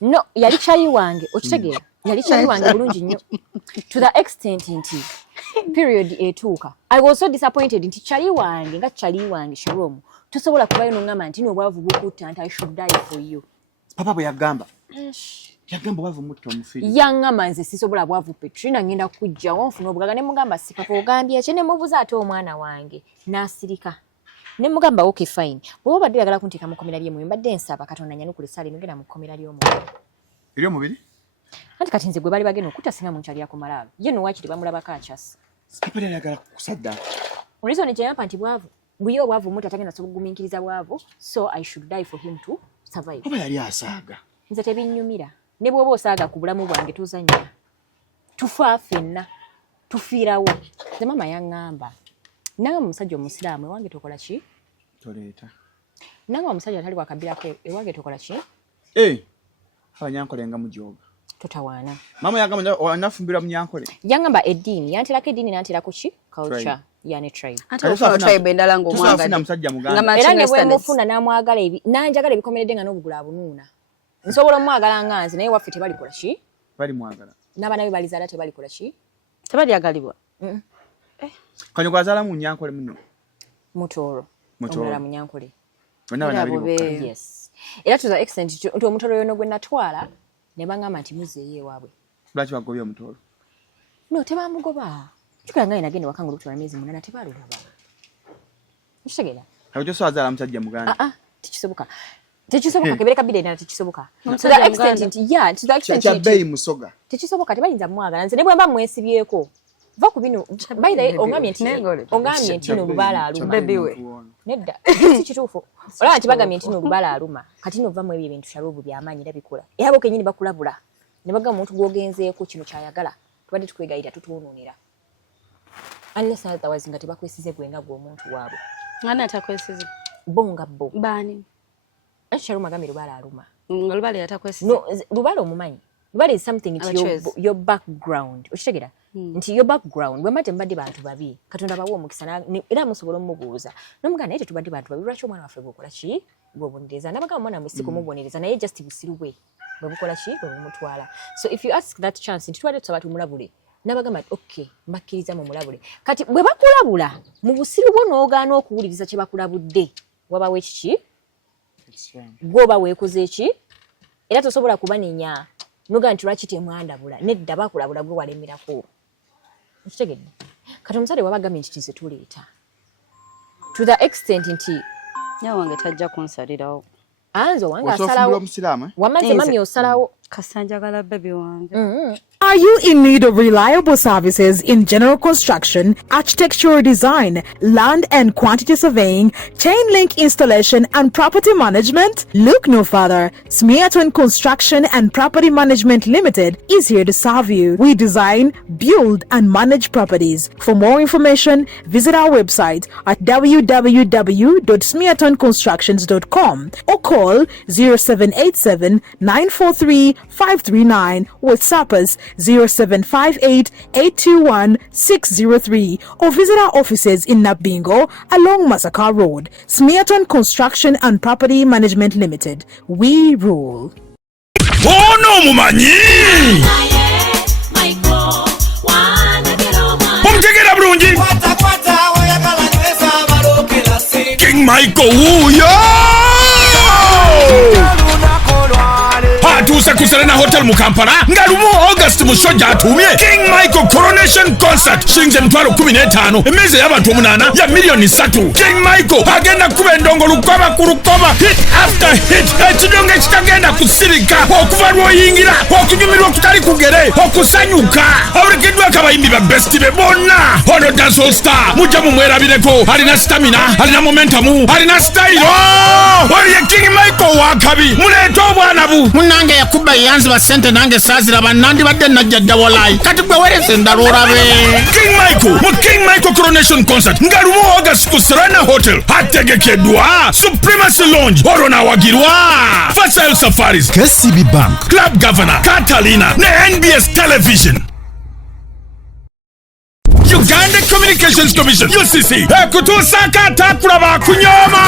No, yali chali wange. Okitegeera? Yali chali wange bulungi nnyo. To the extent nti period etuuka. I was so disappointed nti chali wange nga chali wange Shalom. Tosobola kubayo nongamba nti n'obwavu bukutta nti I should die for you. Papa bwe yagamba. Yagamba bwavu mutta omufiri. Yangamba nze sisobola bwavu Petrina ngenda kujja wonfuna obugaga ne mugamba Sipapa ogambye ekye ne mubuza ate omwana wange n'asirika. Ne mugamba okay fine. Bwe obadde yagala kunteeka mu kkomera ly'emubiri mbadde nsaba Katonda nyanyukule sali ngenda mu kkomera ly'omubiri. Ery'omubiri? Anti kati nze gwe bali bagenda okutta singa muntu ali akomalaalo. Ye no wakiri bamulabako akyasa. Sipapa yagala kusadda. Reason ekyampa nti bwavu. Buyo bwavu mutu atagenda sobugumiikiriza bwavu. So I should die for him to survive. Oba yali asaaga. Nze tebinnyumira. Ne bw'oba osaaga ku bulamu bwange tuzannya. Tufa ffenna. Tufiirawo. Nze mama yaŋŋamba. Nanga omusajja omusiraamu ewange tokola ki? Toleeta. Nanga omusajja atali wakabirako ewange tokola ki? Abanyankole nga mujoga. Totawaana. Mama yagamba wanafumbira munyankole. Yaŋŋamba eddiini yanterako eddiini nanterako ki? Culture. Yani tribe. Tribe endala ng'omwagala. Tufuna musajja muganda. Era ne bwe mufuna n'amwagala nanjagala ebikomeredde nga n'obugula abunuuna. Nsobola omwagala nga nze naye waffe tebalikola ki? Bali mwagala. N'abaana be balizaala tebalikola ki? Tebalyagalibwa. Kanyo kwazaala mu nyankole muno. Mutooro. Omulala mu nyankole. Yes. Era to the extent nti omutooro yono gwe natwala ne bangamba nti muzeeyo ewaabwe. Lwaki bagobye omutooro? No, tebamugoba. Chukira nga inagenda wakangulu kutwala miezi 8 tebalulaba. Kitegeera? Ayo so azaala musajja muganda. Tekisoboka. Tekisoboka kebereka bide na tekisoboka. To the extent nti to the extent nti bei musoga. Tekisoboka tebayinza mwagala nze ne bwe mba mwesibyeko. Va ku bino by the way ongamye nti no lubala aluma bebiwe. Nedda. Si kituufu. Olaba nti bagamye nti no lubala aluma. Kati no va mu ebyo ebintu Shalom by'amaanyi labikola. Era bo kenyini bakulabula. Ne baga muntu gwogenzeeko kino kyayagala. Tubadde tukwegayira tutunuunira. Unless otherwise nga tebakwesize gwenga gwo omuntu waabwe. Ngana atakwesize. Bonga bo. Bani. Shalom agamye lubala aluma. Lubala yatakwesize. No, lubala omumanyi. Lubala is something into your background. Okitegera? Nti your background bwe mbadde mbadde bantu babi. Katonda bawo omukisa era musobola omubuuza. N'omugana naye tetubadde bantu babi. Lwaki omwana waffe gwokola ki? Gwobonereza. N'abagamba omwana mwesi kumubonereza naye just busiru bwe. Bwe bukola ki? Bwe bumutwala. So if you ask that chance nti twali tusaba tumulabule. Nabagamba okay mbakkiriza mu mulabule kati bwe bakulabula mu busiru bwo n'ogaana okuwuliriza kye bakulabudde wabawe ekiki gwoba weekoze eki era tosobola kubanenya noga nti lwaki temwandabula nedda bakulabula gwe walemerako kitegedde kati omusale wabagambye nti kize tuleeta to the extent nti nyawange tajja kunsalirawo anzo wange asalawo wamaze mami osalawo kasanjagala baby wange. Are you in need of reliable services in general construction, architectural design, land and quantity surveying, chain link installation, and property management? Look no further. Smearton Construction and Property Management Limited is here to serve you. We design, build, and manage properties. For more information, visit our website at www.smeartonconstructions.com or call 0787 943 539 with Sappers 0758 821 603 or visit our offices in Nabingo along Masaka Road. Smearton Construction and Property Management Limited. We rule. Oh no, mumanyi! Omtegera bulungi! King Michael wuyo! Atuuse ku Serena Hotel mu Kampala nga lumu August musojja atumye King Michael Coronation Concert shilingi 15,000 emmeeza y'abantu 8 ya milioni 3. King Michael agenda kuba endongo lukoba ku lukoba hit after hit ekidongo ekitagenda kusirika okuva lw'oyingira okunyumirwa okutali kugere okusanyuka abulikiddwa akabayimbi ba best be bonna ono dancehall star mujja mumwerabireko alina stamina alina momentum alina style oli ye King Michael wakabi muleeta obwana bu munange yakuba yanzi ba sente nange sazira banandi badde najja dawolai kati gwe werese ndalurabe King Michael mu King Michael Coronation Concert ngalumu August ku Serena Hotel hategekeddwa Supremacy Lounge orona wagirwa Facile Safaris KCB Bank Club Governor Catalina ne NBS Television Uganda Communications Commission UCC ekutusaka atakulaba kunyoma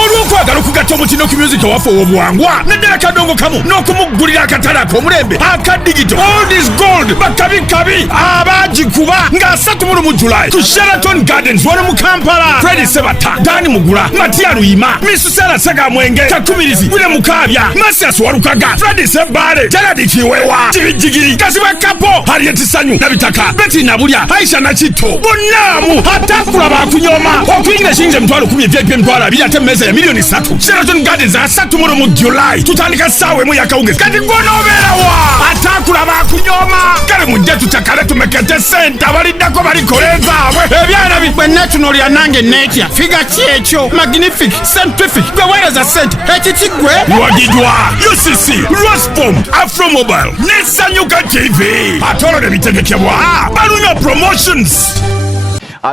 olw'okwagala okugatta omutino ku music waffe obuwangwa naddala kadongo kamu n'okumugulira akatale ak'omulembe aka digital all is gold bakabikabi abagikuba nga 3 July ku Sheraton Gardens wano mu Kampala. Freddy Sebata, Dani Mugula, Matia Luyima, Miss Sarah Saga Mwenge, Kakumirizi, Wile Mukabya, Masias Warukaga, Freddy Sebare, Jaradi Chiwewa, Jigiri, Kasiba Kapo, Harriet Sanyu, Nabitaka, Betty Nabulia, Aisha Nachito, Bonamu, Hatakula Bakunyoma, Okwinga Shinje Mtwalo Kumi VIP Mtwala, Biyate Meze, Milioni 3. Sheraton Gardens, 3 mu July, tutandika sawe mu yakawunge. Kati ngonobeera wa, Hatakula Bakunyoma, kale mujje tutakale tumekete senta, baliddako balikoleza abwe. Ebyana bikwe national ya nange netya, figa kyekyo, magnific, scientific, gwe weereza sente, ekikigwe. Wagidwa, UCC, Rosform, Afromobile, Nesanyuka TV. Atolode bitegekebwa, Baluna Promotions.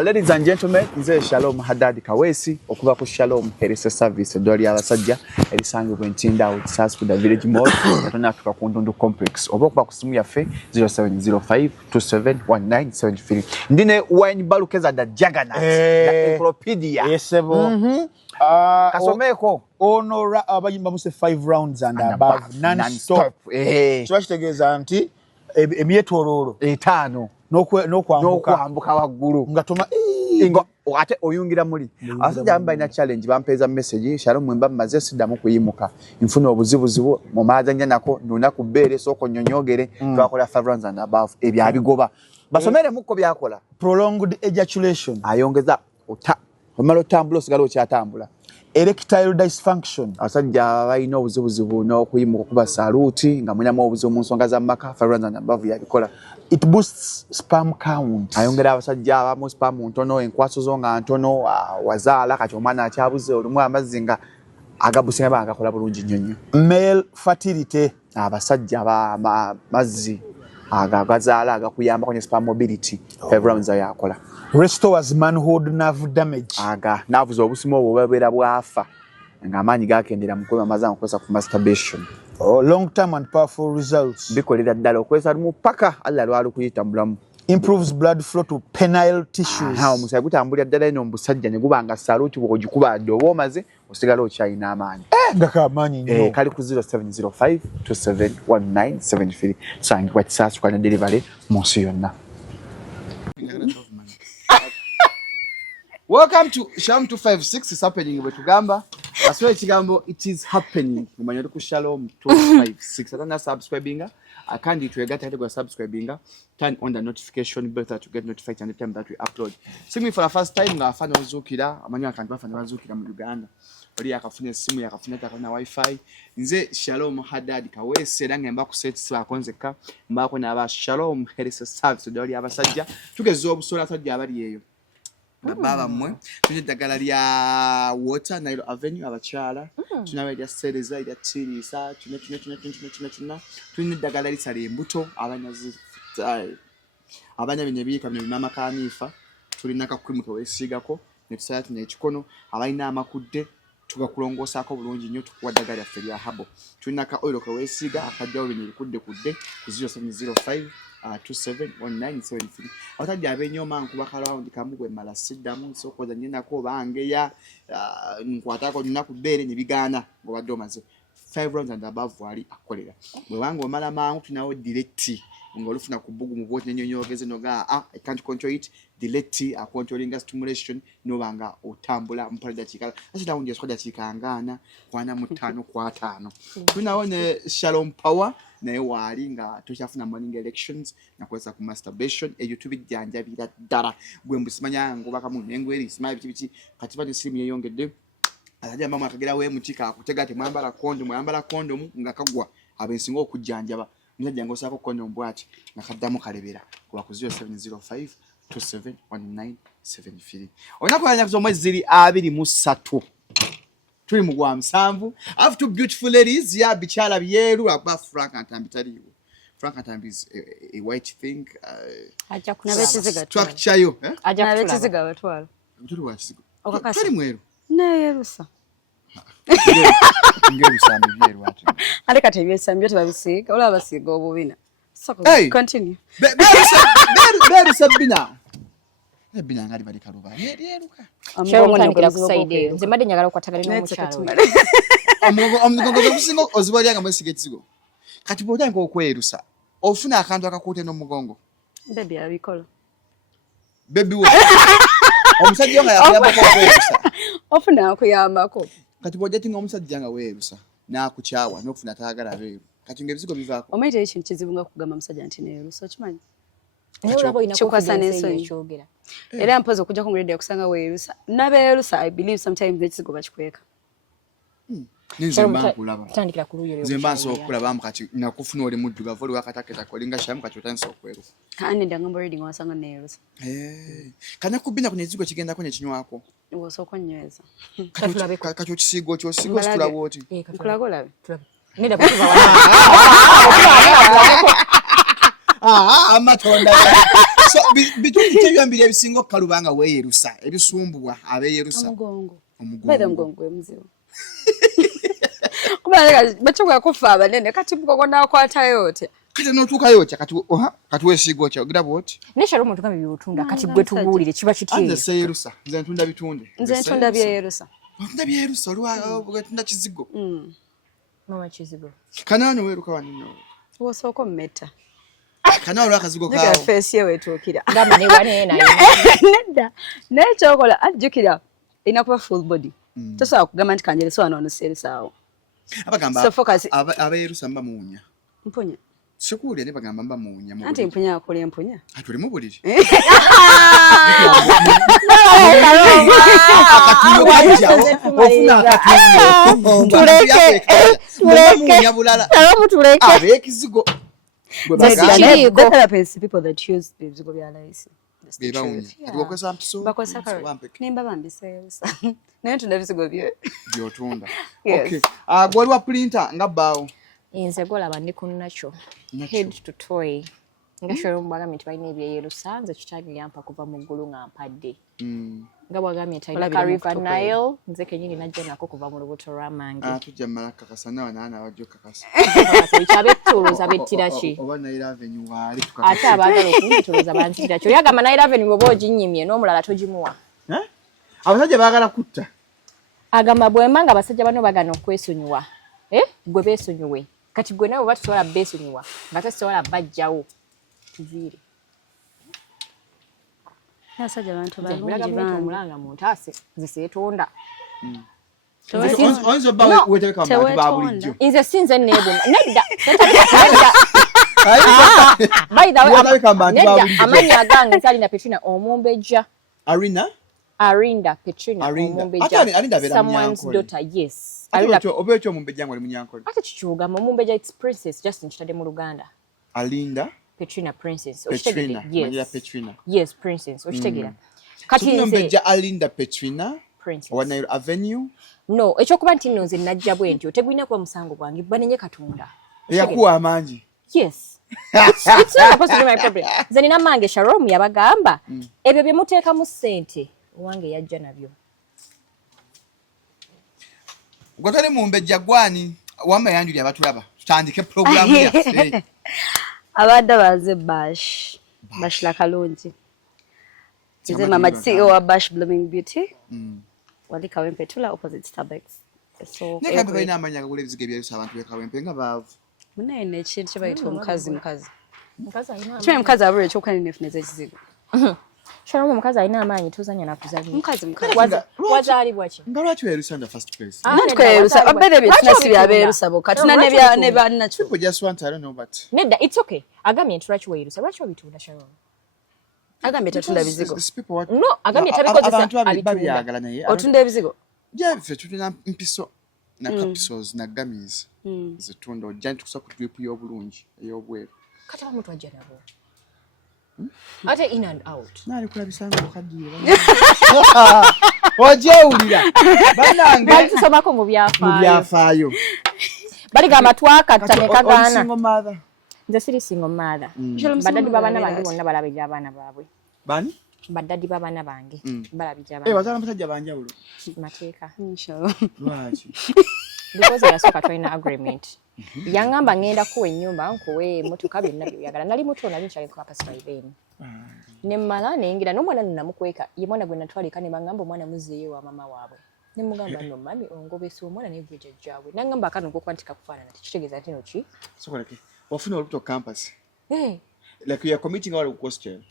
Ladies and gentlemen, nze Shalom Hadadi Kawesi okuva ku Shalom Health Service doli abasajja elisangibwa Ntinda Outside ku Village Mall atona tuka ku Ndundu Complex oba okuba ku simu yaffe 0705271973 ndine wine balukeza da Jagana da Encyclopedia yesebo kasomeko ono abayimba muse 5 rounds and above non-stop twashitegeeza nti emyetololo 5 n'okwambuka waggulu ngatoma ate oyungira muli asajja amba ina challenge bampeza message Shalom mwemba maze sidamu kuyimuka infuna obuzibuzibu mu mazanya nako Nnaku bere soko nyonyogere twakola 5 rounds and above ebya bigoba basomere muko byakola prolonged ejaculation ayongeza omalo tambulo sigalo kyatambula erectile dysfunction asajja bayina obuzibuzibu n'okuyimuka kuba saluti nga munyamu obuzibu mu nsonga za maka 5 rounds and above yabikola. It boosts sperm count. Ayongera abasajja abamu sperm ntono enkwaso zo nga ntono wazaala kati omwana akyabuze olumu amazinga agabusinga bagakola bulungi nnyo. Male fertility abasajja mazzi agazaala agakuyamba kwenye sperm mobility 5 rounds yakola. Restores manhood nerve damage. Nerves obusimo obubera bwafa nga amaanyi gakendera mu kwema mazanga kukosa ku masturbation. Long term and powerful results. Bikolera ddala okwesa mu paka alla lwali kuyitambulamu. Improves blood flow to penile tissues. Omusaya gutambulira ddala eno omusajja ne gubanga saluti bw'ogikuba oba omaze osigala okyayina amaanyi. Ngaka amaanyi nnyo. Kali ku 0705271973 sangibwa Kisaasu kwa delivery mu nsi yonna. Welcome to Shalom 256 is happening wetugamba. Aswe ekigambo it is happening. Mumanya ku Shalom 256. Atana subscribinga. Akandi twegata ate gwa subscribinga. Turn on the notification bell to get notified every time that we upload. Simu for the first time nga afana ozukira amanyi akantu afana bazukira mu Uganda. Oli akafuna simu yakafuna takana wifi. Nze Shalom Hadadi Kawesi era ngamba ku set swa konzeka mbako na aba Shalom Health Service doli abasajja tugeze obusola tajja abali eyo. Baba mwe tuje dagala lya Water Nile Avenue abachala tunawe lya Sereza lya Tirisa tune dagala lisale embuto abanyazi abanya binyebika bino mama kanifa tulinaka kwimuka wesigako nebisayatu n'ekikono abalina amakudde tugakulongosaako bulungi nnyo tukuwa dagala lya Feria Habo tulinaka oil ko wesiga akajjawo bino likudde ku 0705 271973 abatajja abenyoma nkuba kalawundi kamugwe mala siddamu sokoza nyenako bange ya nkwatako Nnaku bere nibigana ngobadde omaze 5 rounds and above wali akolera bwe wange omala mangu tunawo direct ngolufuna kubugu mu vote nyonyogeze noga I can't control it delete a controlling stimulation no banga otambula mpalida chikala achita unje soda chikangana kwana mutano kwa 5 tunaone Shalom Power naye wali nga tushafuna morning elections na kwesa ku masturbation YouTube janja bira dara gwe mbusimanya ngo baka mu nengweri smile bichi katiba ni simu yeyongedde ajaja mama akagera we mutika akutega te mwambala condom ngakagwa abensinga okujjanjaba mujja ngosako condom bwati nakaddamu kalebera kuba ku 0705 271973 onakwanya kuzo mwezi 23 tuli mu gwa 7 have two beautiful ladies ya bichala byeru aba Frank Antambitaliwo Frank Antambi is a white thing aja kuna beteziga structure yo aja kuna beteziga batwala mtulu wa kisigo okakasa tuli mweru neyerusa ngeri sambi byeru ati aleka tebyesambye tebabisiga ola basiga obubina so continue beru sabina Ebina ngali bali kaluba. Yeruka. Sharon tandikira ku side eyo. Nze mbadde njagala okukwatagana n'omukyalo. Omugongo gusingo ozibalya nga mwesige ekizigo. Kati bw'otandika okwerusa ofuna akantu akakuute n'omugongo. Baby abikola. Baby wo. Omusajja nga yakuyambako okwerusa. Ofuna akuyambako. Kati bw'ojatinga omusajja nga weerusa n'akukyawa n'okufuna ataagala abeeru. Kati ng'ebizigo bivaako. Omaite ekintu kizibu nga kugamba musajja nti neerusa okimanyi. Chikwasa n'ensonyi kyogera. Era mpozi okujja ku ngulidde okusanga weerusa. Nabeerusa I believe sometimes n'ekizigo bakikweka. Ninze mbankulaba. Tandikira ku luyo. Nze mbanso okulaba kati nakufuna oli muddugavu oli wakataketa kolinga shamu kati otandise okweruka. Ani ndangamba reading wasanga neerusa. Kana kubina ku nezigo kigenda ko nekinywako. Wosoko nyweza. Kati okisigo kyosigo situlawo oti. Nkulago labe. Neda kuva amatonda. So between ebyambiri ebisingo kalubanga weerusa ebisumbwa abeerusa. Omugongo. Omugongo. Omugongo emzibu. Kuba bachoka kufa abanene kati mugongo nakwatayo otya. Kati notuukayo otya kati weesigo otya ogira bwoti. Nesha rumo tukambe byotunda kati gwe tubuulire kiba kiti. Nze seerusa nze ntunda bitunde. Nze ntunda byerusa. Ntunda byerusa olwa ntunda kizigo. Mama kizigo. Kana no weeruka wanino. Wosoko mmeta. Kana olwa kazigo kawo. Nega face yewe tuukira. Ngamba ne wane na. Nedda. N'ekyokola ajjukira inakuba full body. Tosobola kugamba nti kanjere so ano seerisaawo. Abagamba abeerusa mba muunya. Mpunya. Sikuule ne bagamba mba muunya. Anti mpunya akole empunya. Atuli mu buliri. Akatuyo bajjawo. Ofuna akatuyo. Tuleke. Muunya bulala. Tuleke. Abeekizigo. The therapists, people that use bizigo bya life. Bakosa mpiso. Bakosa karo. Nimba bambiseerusa. Naye tunda bizigo bye. Byotunda. Okay. Gwaliwa printer nga baawo. Nze golaba ndi ku Nnaku. Head to toy. Nga shoro mbagamye tibalina ebyeyerusa nze kikyagi yampa kuva mu ggulu nga mpadde. Nga bwagamye talina karifa Nile nze kenyini najja nako kuva mu lubuto lw'amange. Tujja malaka kasana wanaana wajjo kakasa. Ekyabettuluza bettira ki? Oba Nile Avenue waali tukakasa. Ate abaagala okuntuluza banzitira ki? Oyagamba Nile Avenue oba oginyimye n'omulala togimuwa. Abasajja baagala kutta. Agamba bwemanga abasajja bano bagana okwesonyiwa. Gwe beesonyiwe. Kati gwe nawe batusobola beesonyiwa nga tasobola bajjawo tuviire. Abasajja bantu balungi bantu omulanga muntu ase nze seetonda. Oyinza obba weetegeka mu bantu ba bulijjo. Nze sinze neebuma. Nedda. By the way, nedda amannya agange nze alina Petrina Omumbejja. Arinda Petrina Omumbejja. Someone's daughter, yes. Oba ekyo Omumbejja ng'oli Munyankole. Ate kikyogamba Omumbejja it's Princess Justin kitadde mu Luganda. Alinda Petrina Princess. Petrina. Yes. Petrina. Yes, Princess. Okitegera. Kati nze Omumbejja Alinda Petrina. Princess. Owa Nile Avenue. No, ekyokuba nti nno nze najja bwe ntyo tegulina kuba musango gwange banenye Katonda. Eyakuwa amangi. Yes. It's not supposed to be my problem. Nze nina mange Sharon yabagamba ebyo bye muteekamu ssente owange yajja nabyo. Gwatale Mumbejja gwani wamma yanjuli abatulaba tutandike programu yaffe. Abadde baze Bash la kalungi. Nze mama CEO wa Bash Blooming Beauty. Wali Kawempe tula opposite Starbucks. So neka bebe ina amanya gakule ebizige byalusa abantu be Kawempe nga baavu. Munene ekintu kye bayita omukazi. Mukazi alina. Kye mukazi abule ekyokukana nefuneza ekizigo. Sharon omukazi alina amaanyi tuzanya nakuzalira. Mukazi. Wazaalibwa ki? Nga lwaki weerusa in the first place? Twerusa abere byetnasibi abeerusa bokka tuna ne bannacho. People just want, I don't know, but Nedda, it's okay. Agamye lwaki weerusa? Lwaki obitunda Sharon? Agambye tatunda bizigo. No, agamye tabikozesa abantu babyagala naye. Otunda ebizigo? Je, ffe tulina mpiso na capsules na gummies. Zitunda ojja ntukusa ku drip y'obulungi ey'obweru. Kati omuntu ajja nabo. Ate in and out. Nali kulabisanga okaddiye. Ojewulira. Bannange. Balisomako mu byafaayo. Baligamba twakatta ne kagaana. Single mother. Nze siri single mother. Badadi babaana bange bonna balabira abaana baabwe. Bani? Badadi babaana bange balabira abaana. Wazala musajja banjawulo. Mateeka. Inshallah. Lwaki? because yasooka tulina agreement yangamba ngenda kuwa ennyumba nkuwe emmotoka byonna byoyagala nali muto nali nkyali ku kapasita ibeni ne mmala nengera n'omwana namukweka ye mwana gwe natwalika ne bangamba omwana muzeeyo wa mama waabwe ne mugamba no mami ongobesa omwana negwe jjajjaawe nangamba akano ngokwantika kufaanana tekitegeeza nti noki sokoleke wafuna olubuto campus like you are committing all hostel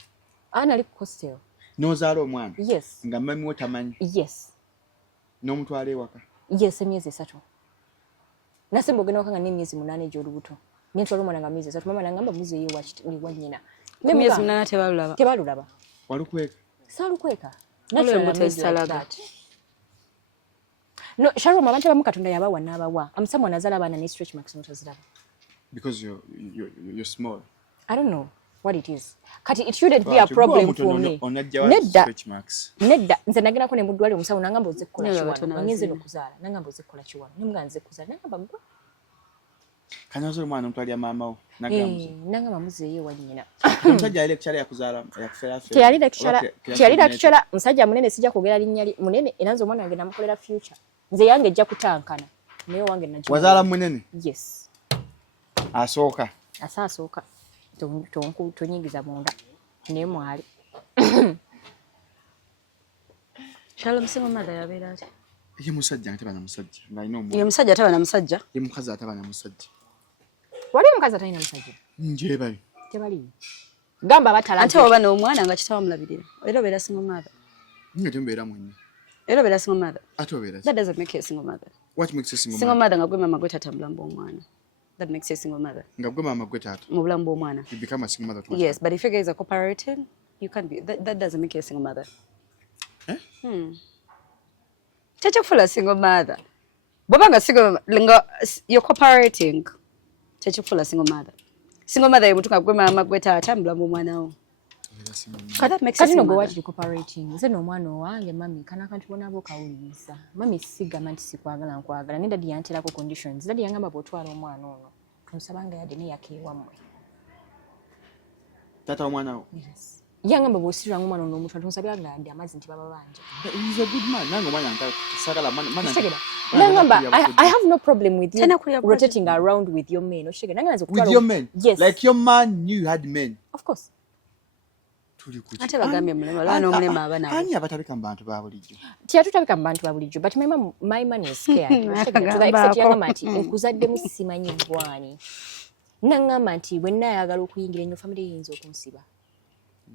nali ku hostel n'ozaala omwana yes nga mami wo tamanyi yes n'omutwala ewaka yes emyezi 3 nasemba ogenda wakanga n'emyezi 8 egy'olubuto nentwala omwana nga myezi 3 mama nangamba muzeeyo wa nnyina emyezi 8 tebalulaba walukweka saalukweka salaga no Sharon abantu abamu Katonda yabawa n'abawa amusamu anazaala abaana ne stretch marks notaziraba because you're small. I don't know what it is. Kati it shouldn't be a problem for me. Nedda nze nagendako ne muddwaliro omusawo nangamba ozze kukola kiwano bangenze n'okuzaala nangamba ozze kukola kiwano ne muganze kuzaala nangamba gwe kanyazo omwana omutwalya maama wo nangamba muzeeyo wa nnyina omusajja yali lecturer yakuzaala yakufera teyali lecturer musajja munene sijja kwogera linnya munene era nze omwana wange namukolera future nze yange ejja kutankana naye wange najja wazaala munene yes asooka tonyigiza munda naye mwali Shalom single mother yabeera ati ye musajja ataba na musajja ng'alina omwana ye musajja ataba na musajja ye mukazi ataba na musajja wali mukazi atalina musajja nje bali tebali gamba batala ate oba n'omwana nga kitawa mulabirira era obeera single mother nje mbeera mwenye era obeera single mother ate obeera that doesn't make you a single mother what makes you single mother nga gwe mama gwe tata mulambo omwana that makes you a single mother nga gwe mama gwe tata mu bulambo omwana you become a single mother yes but if you guys are cooperating you can't be that doesn't make you a single mother Chachafula single mother. Bobanga single you're cooperating. Chachafula single mother. Single mother yemutuka gwe mama gwe tata mulambo mwana wo. That makes sense. No go watch the cooperating. Nze no mwana wange mami kana kantu bonabo kawuliriza. Mami sigama nti sikwagala nkwagala. Nenda di yantera ko conditions. Dadi yangamba botwala omwana ono. Tumusabanga yade ne yakewa mmwe. Tata omwana wo. Yes. Yangamba bosirwa ngomwana ono omuntu tumusabanga yade amazi nti baba banje. He's a good man. Nango mwana ntaka sagala man. Nangamba I have no problem with you rotating around with your men. Oshege nanga nazo kutwala. With your men? Yes. Like your man knew you had men. Of course. Ate bagambye mulema lwana omulema abana. Ani abatabika mu bantu ba bulijjo. Tutabika mu bantu ba bulijjo but my man is scared. To the extent yangamba nti nkuzadde mu simanyi bwani. Nangamba nti bwe nayagala okuyingira nnyo family yinza okunsiba.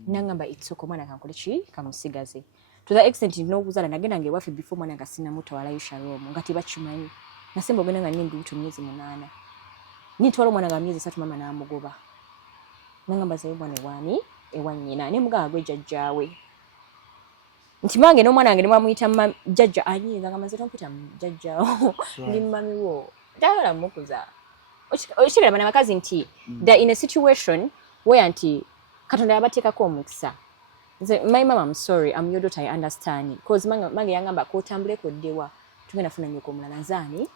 Nangamba itsoko mwana kankole ki kamusigaze. To the extent n'okuzala nagenda nge wafe before mwana ngasina muto wala Yusharomu ngati bakimanyi. Nasemba ogenda nga nimbi buto myezi 8. Nitwala mwana nga myezi 3 mama n'amugoba. Nangamba zayo mwana wani ewanyina ne mugaba gwe jjajjaawe nti mange n'omwana wange ne mwamuyita jjajja anyinza nga maze tompita jjajjaawo ndi mami wo tayagala mukuza oshikira bana bakazi nti they're in a situation where nti Katonda yabateekako omukisa nze my mama I'm sorry I'm your daughter I understand because mange yangamba ko tambuleko ddewa tugenda funa nnyoko omulala nzaani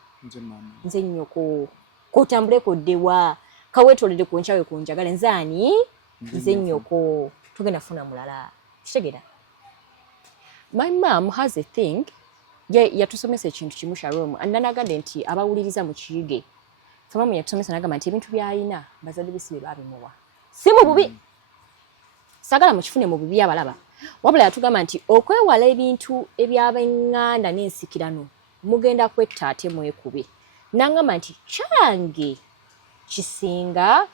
nze nnyoko ko tambuleko ddewa kawetolede ku nchawe ku njagala nzaani nze nnyoko tugenda funa mulala kitegera my mom has a thing yatusomesa ekintu kimu Sharon andanagadde nti abawuliriza mu kiyige famamu yatusomesa nagamba nti ebintu byalina bazadde bisibe babimuwa si mu bubi sagala mu kifune mu bubi abalaba wabula yatugamba nti okwewala ebintu ebyabenganda n'ensikirano mugenda kwetta ate mwekube nangamba nti kyange kisinga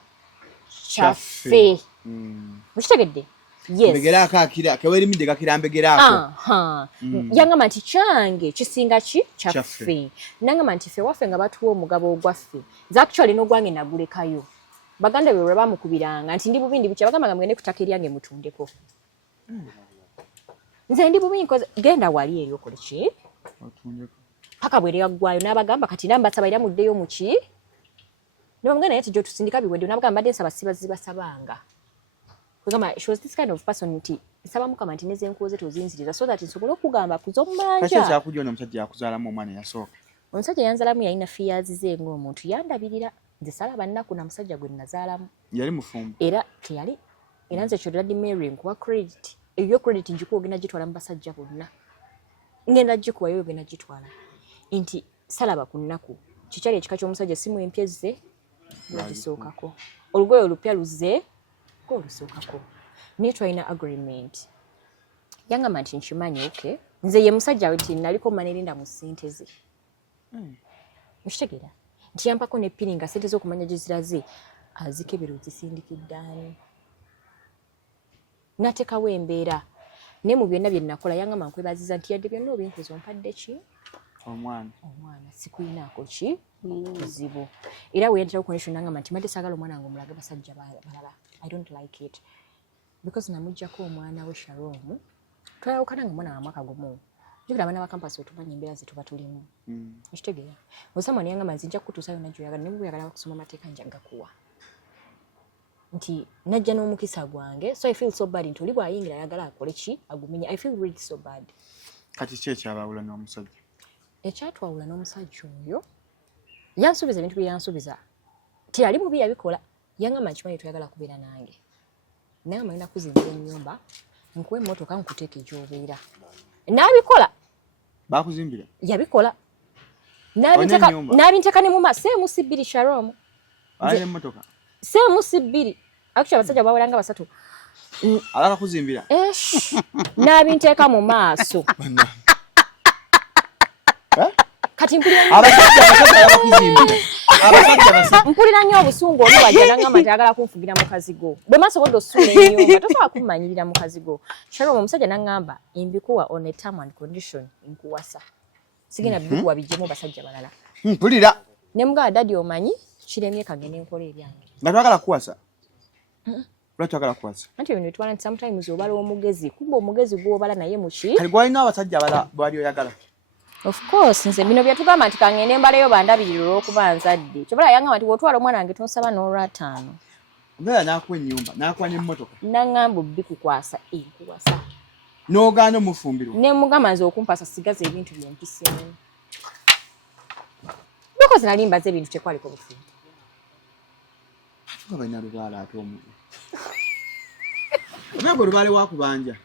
chaffe mukitegedde yes mbegera akakira kaweri midde kakira mbegera ako yangamba nti kyange kisinga ki chaffe nangamba nti ffe waffe nga batuwa omugabo ogwaffe nze actually n'ogwange nagulekayo baganda bwe bamukubiranga nti ndi bubi ndi bukya bagamba nga mugende kutaka eryange mutundeko nze ndi bubi genda wali eri okole ki paka bwe yaggwayo n'abagamba kati nambasaba era muddeyo mu ki Nomugana yati jo tusindika biwedde nabagamba ndensa basabanga. Kugamba she was this kind of person nti nsaba mukama nti neze nkoze tozinziriza so that nsobola okugamba kuzomanja. Kase zakujja omusajja yakuzala mu mwana yasooka. Omusajja yanzalamu yalina fears ze ng'omuntu yandabirira nze salaba Nnaku na musajja gwe nazalamu. Yali mufumbo. Era teyali era nze kyo dadi Mary nkuwa credit. Eyo credit njiko ogenda gitwala mu basajja bonna. Ngenda gikuwa yo ogenda gitwala. Nti salaba ku Nnaku kikyali ekika ky'omusajja simu empyezze lwagisookako olugoye olupya luzze olusookako naye twalina agreement yangamba nti nkimanyi okay nze ye musajja we naliko manerinda mu ssente ze okitegeera nti yampako ne pini nga ssente z'okumanya gye ziraze azikebera ozisindikiddaani n'ateekawo embeera naye mu byonna bye nnakola yangamba nkwebaziza nti yadde byonna obinkoze ompadde ki omwana sikuyinaako ki kizibu era we yanterawo connection nangamba nti madde saagala omwana wange omulage basajja balala I don't like it because namuggyako omwana we Shalom twayawukana nga omwana wa mwaka gumu njagala abaana ba kampasi otumanya embeera ze tuba tulimu ekitegeera osamani yangamba nti nja kutuusayo najjoyagala ne bweyagala kusoma amateeka njaga kuwa nti najja n'omukisa gwange so I feel so bad nti oli bw'ayingira ayagala akole ki agumenya I feel really so bad kati ki ekyabawula n'omusajja ekyatwawula n'omusajja oyo yansuubiza ebintu bye yansuubiza ti ali bubi yabikola yangamba nkimanyi twayagala kubeera nange naye amalina kuzimbira ennyumba nkuwa emmotoka nkuteeka egy'obeera n'abikola bakuzimbira yabikola n'abinteeka ne mu maaso seemusi bbiri Shalom ali n'emmotoka seemusi bbiri actually abasajja bawulanga basatu abakakuzimbira n'abinteeka mu maaso kati mpulira nnyo obusungu oli wajja nangamba nti ayagala kunfugira mukazi go bwe maaso gondo osuula ennyumba tosobola kummanyirira mukazi go Shalom omusajja nangamba mbikuwa on a term and condition nkuwasa sigenda bikuwa bijjemu basajja balala mpulira ne mugamba dadi omanyi kiremye kagende nkola ebyange nga twagala kuwasa lwaki twagala kuwasa anti ebintu bitwala nti sometimes obala omugezi kuba omugezi gw'obala naye muki kali gwalina abasajja abala bwali oyagala of course nze bino byatugamba nti kangende embalayo bandabirira olw'okuba nzadde kyobala yangamba nti bw'otwala omwana wange tonsaba n'olwataano omubeera n'akuwa ennyumba n'akuwa n'emmotoka nangamba bikukwasa nkuwasa n'ogaana omufumbiro ne mugamba nze okumpasa sigaza ebintu byempisemu because nali mbaza ebintu tekwaliko bufumbo atuka balina lubaala ate omubi obeego lubaale wakubanja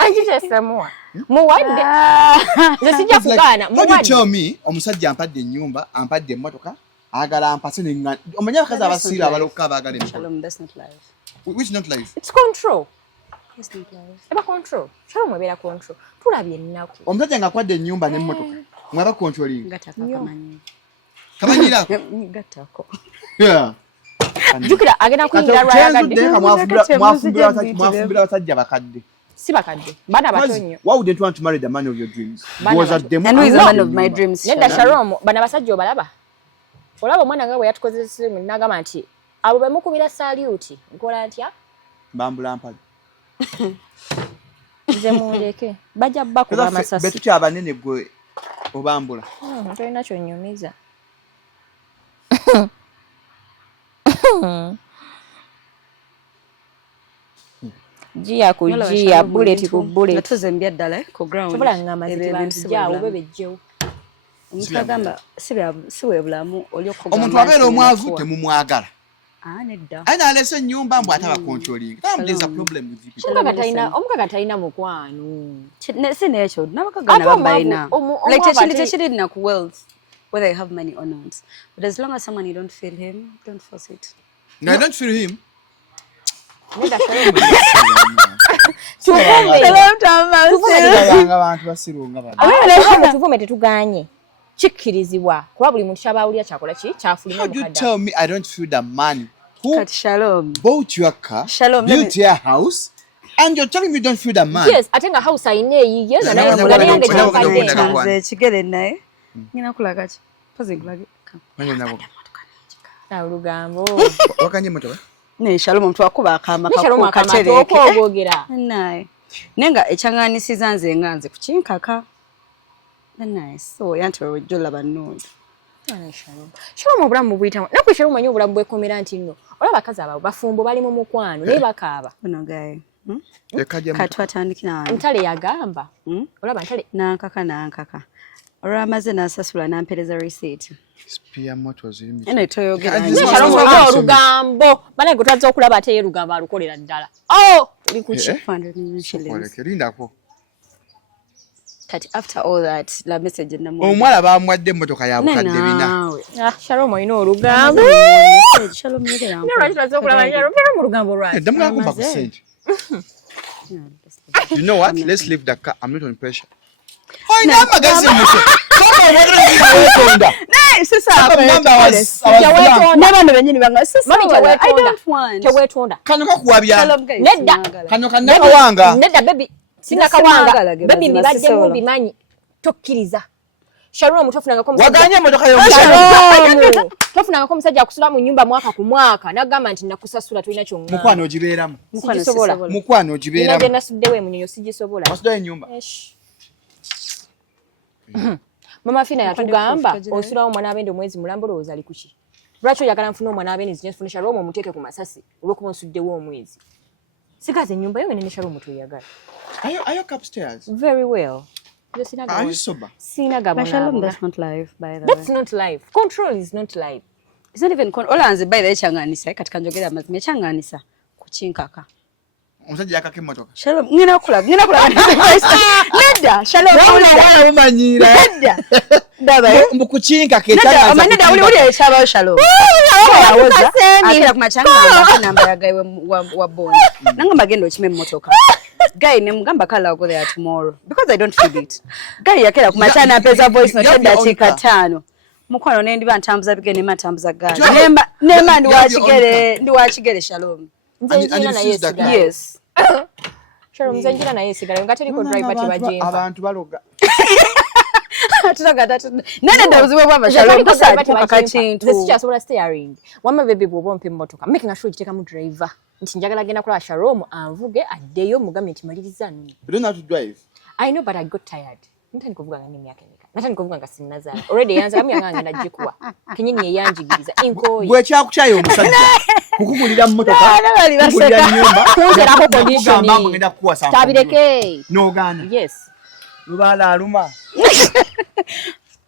akitesemuwa muwadde nze sijja kugaana muwadde omusajja ampadde ennyumba ampadde emmotoka agala ampase neŋŋana omanye abakazi abasiira abalokka abaagala which not life it's control eba control Shalom ebeera control tulabye ennaku omusajja ng'akwadde ennyumba n'emmotoka mwaba controling kamanyira gatako jukira agenda kuyingira lwayagadde mwafumbira abasajja bakadde si bakadde baana bato nnyo why wouldn't you want to marry the man of your dreams and who is the man of my dreams nedda Shalom bana basajja obalaba olaba omwana nga bwe yatukozesa n'agamba nti abo bemukubira saluti nkola ntya mbambula mpale nze mundeke bajja bakuba amasasi betukyaba nene gwe obambula tolina kyonnyumiza jia ku jia bullet ku bullet natuzembya ddala ku ground tobola ngamba nzijaawo bebejjewo omuntu agamba siwe bulamu oli okugamba omuntu abeera omwavu temumwagala nedda aina alese ennyumba mbw ataba controlling there's a problem with you omukaga talina mukwano si nekyo n'abakaga nabo balina like tekintu tekiri nnaku wealth whether you have money or not but as long as someone you don't feel him don't force it no, I don't feel him tuvume tetuganye kikkirizibwa kuba buli muntu kyabawulira kyakola ki kyafuluma you tell me I don't feel the man who Shalom bought your car built your house and you're telling me you don't feel the man yes atenga house ayine yiye naye kigere naye ngina kulaga ki pozi kulage lugambo wakanye moto ne Shalom mtu akuba akama katereke okogera naye nenga ekyanganisiza nze nganze kukinkaka nice so yanto jola banodi Shalom obulamu buyitamu nakwe Shalom manyi obulamu bwekomera nti nno olaba bakazi abo bafumbo bali mu mukwano naye bakaaba ono gaye katwatandikira ntale yagamba olaba ntale nankaka olwamaze nasasula nampereza receipt spia moto zirimi ene toyogera Shalom olugambo bana gutazza okulaba ate ye lugambo alukolera ddala likuki linda ko Kati after all that la message namu. Omwala bamwadde emmotoka ya bukadde bina. Shalom oyina olugambo. Shalom yede yangu. Ne lwaki twasobola manjalo mu lugambo lwaki. Damu yakumpa ku sente. You know what? Let's leave the car. I'm not on pressure. Oh, ina magazine muso. N'abantu benyini banga sisa. Teweetonda. Kano kakuwabya. Nedda. Kano kannakawanga. Nedda baby. Singa kawanga. Baby mbadde mu bimanyi. Tokkiriza. Shalom tofunanga ko musajja. Waganya motoka y'omusajja. Tofunanga ko musajja akusula mu nyumba mwaka ku mwaka. Nagamba nti nakusasula tulina kyonga. Mukwano ogibeeramu. Sigisobola. Mukwano ogibeeramu. Nina nasuddewo emunyonyo sigisobola. Wasudayo ennyumba. Mama Fina yatugamba osulawo mwana abende omwezi mulambo lowooza ali kuki. Lwaki oyagala nfuna omwana abende nzinye nfuna Shalom omuteeke ku masasi olw'okuba nsuddewo omwezi. Sikaze ennyumba yo ne Shalom tuyagala. Are you upstairs? Very well. Are you sober? Shalom, that's not live, by the way. That's not live. Control is not live. It's not even control. Olanze by the way changanisa katika njogera mazime changanisa kuchinkaka. Omusajja yakaka emmotoka. Shalom, ngina kula. Nedda, Shalom. Wala umanyira. Nedda. Daba. Mbukuchinka ke changanisa. Nedda, amanedda uli yachaba Shalom. Yawoza. Akira kumachanga namba ya guy wa bond. Nanga magendo chime mmotoka. Guy nemugamba kala go there tomorrow because I don't feel it. Guy yakera kumachana pesa voice no chenda chika 5. Mukwano nendi bantambuza bigene matambuza guy. Nemba ndi wachigere Shalom. Nzenjira na Yesu. Yes. Shalom nzenjira na Yesu gale ngate liko driver tibajemba. Abantu baloga. Nene ndabuziwe bwa Shalom kusati kakachintu. This just what steering. Wama baby bobo mpe motoka. Making a sure kiteka mu driver. Nti njagala genda kula Shalom anvuge addeyo mugambe nti maliriza nno. You don't know how to drive. I know but I got tired. Ntani kuvuga ngani myaka emeka. Natani kuvuga nga sinnazaala. Already yanza kamu yanga ndajikuwa. Kenyini yeyanjigiriza. Inkoyi. Bwe kyakuchayo omusajja. Kukugulira mmotoka. Bali baseka. Kunzera ko condition. Mambo ngenda kuwa sana. Tabireke. No gana. Yes. Lubala aluma.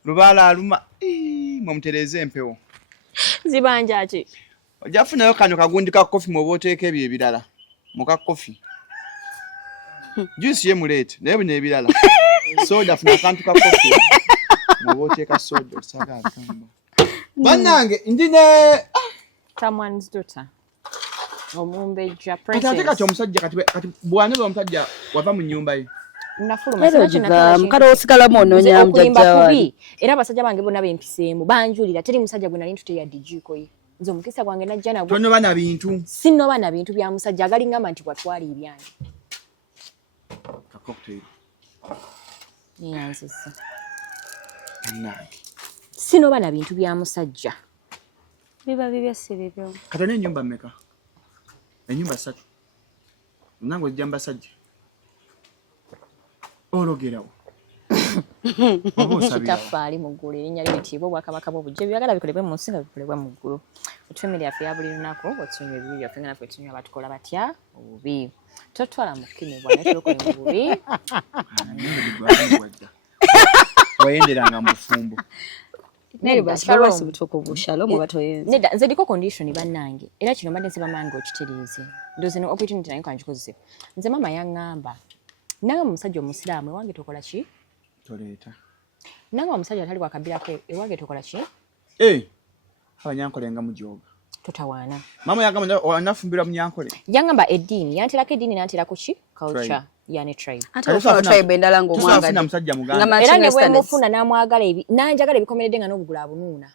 Lubala aluma. Mumutereze empewo. Zibanja ki. Ojafunayo kano kagundi ka coffee mu boteeke ebyo ebirala. Muka coffee. Juice ye mulete naye bino ebirala. Soda funa kantu ka coffee. Mu boteeka soda osaka akamba. Bannange ndine Someone's daughter. Omumbeja princess. Ataka kyo omusajja kati bwane lwa omusajja wava mu nnyumba ye. Nafuluma sana mukalo osigala mono nyamjajja wali. Era abasajja bange bonna bempiseemu banjulira teri musajja gwe nali ntute ya dijiko ye. Nze omukisa gwange najja nagwo. Tonno bana bintu. Sinno bana bintu bya musajja agali ngamba nti watwali ebyange. Ka cocktail. Yansisa. Nange. Sinno bana bintu bya musajja. Biba bibya sibibyo. Katone ennyumba mmeka? Ennyumba 3. Nange ojja mbasajja. Ologerawo. Kitaffaali mu ggulu erinnya ly'ebitiibwa obwakabaka bw'obujje byagala bikolebwe mu nsi nga bikolebwa mu ggulu. Otutumire yaffe ya buli lunaku otunywa ebibi byaffe nga naffe tunywa batukola batya obubi. Totwala mu kkinibwa naye tulokola mu bubi. Wayenderanga mu bufumbo. Nedda Shalom butukuvu Shalom batoyenze. Nedda nze liko condition bannange era kino mbadde nsiba mango okitereeze. Ndoozi no opportunity nayo kangikozese. Nze mama yaŋŋamba nanga omusajja omusiraamu ewange tokola ki? Toleeta. Nanga omusajja atali wakabirako ewange tokola ki? Abanyankole nga mujoga. Totawaana. Mama yagamba wanafumbirwa munyankole. Yaŋŋamba eddiini yanterako eddiini nanterako ki? Culture. Yani tribe. Ate tribe endala ng'omwagala. Tusafuna musajja muganda. Era ne bwe mufuna n'amwagala nanjagala ebikomeredde nga n'obugula abunuuna.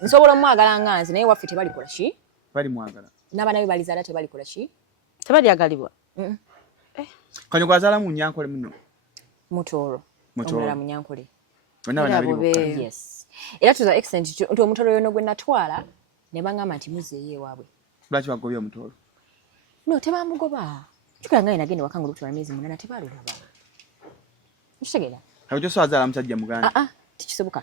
Nsobola omwagala nga nze naye waffe tebalikola ki? Bali mwagala. N'abaana be balizaala tebalikola ki? Tebalyagalibwa. Kanyo kwazaala mu nyankole muno. Mutooro. Omulala mu nyankole. Yes. Era tuza excellent nti omutooro yono gwe natwala ne bangamba nti muzeeyo ewaabwe. Lwaki bagobye omutooro? No, tebamugoba. Chukula ngai nagende wakangu lutwala miezi 8 tebalulaba. Nshegera. Hayo so azala musajja muganda. Tikisoboka.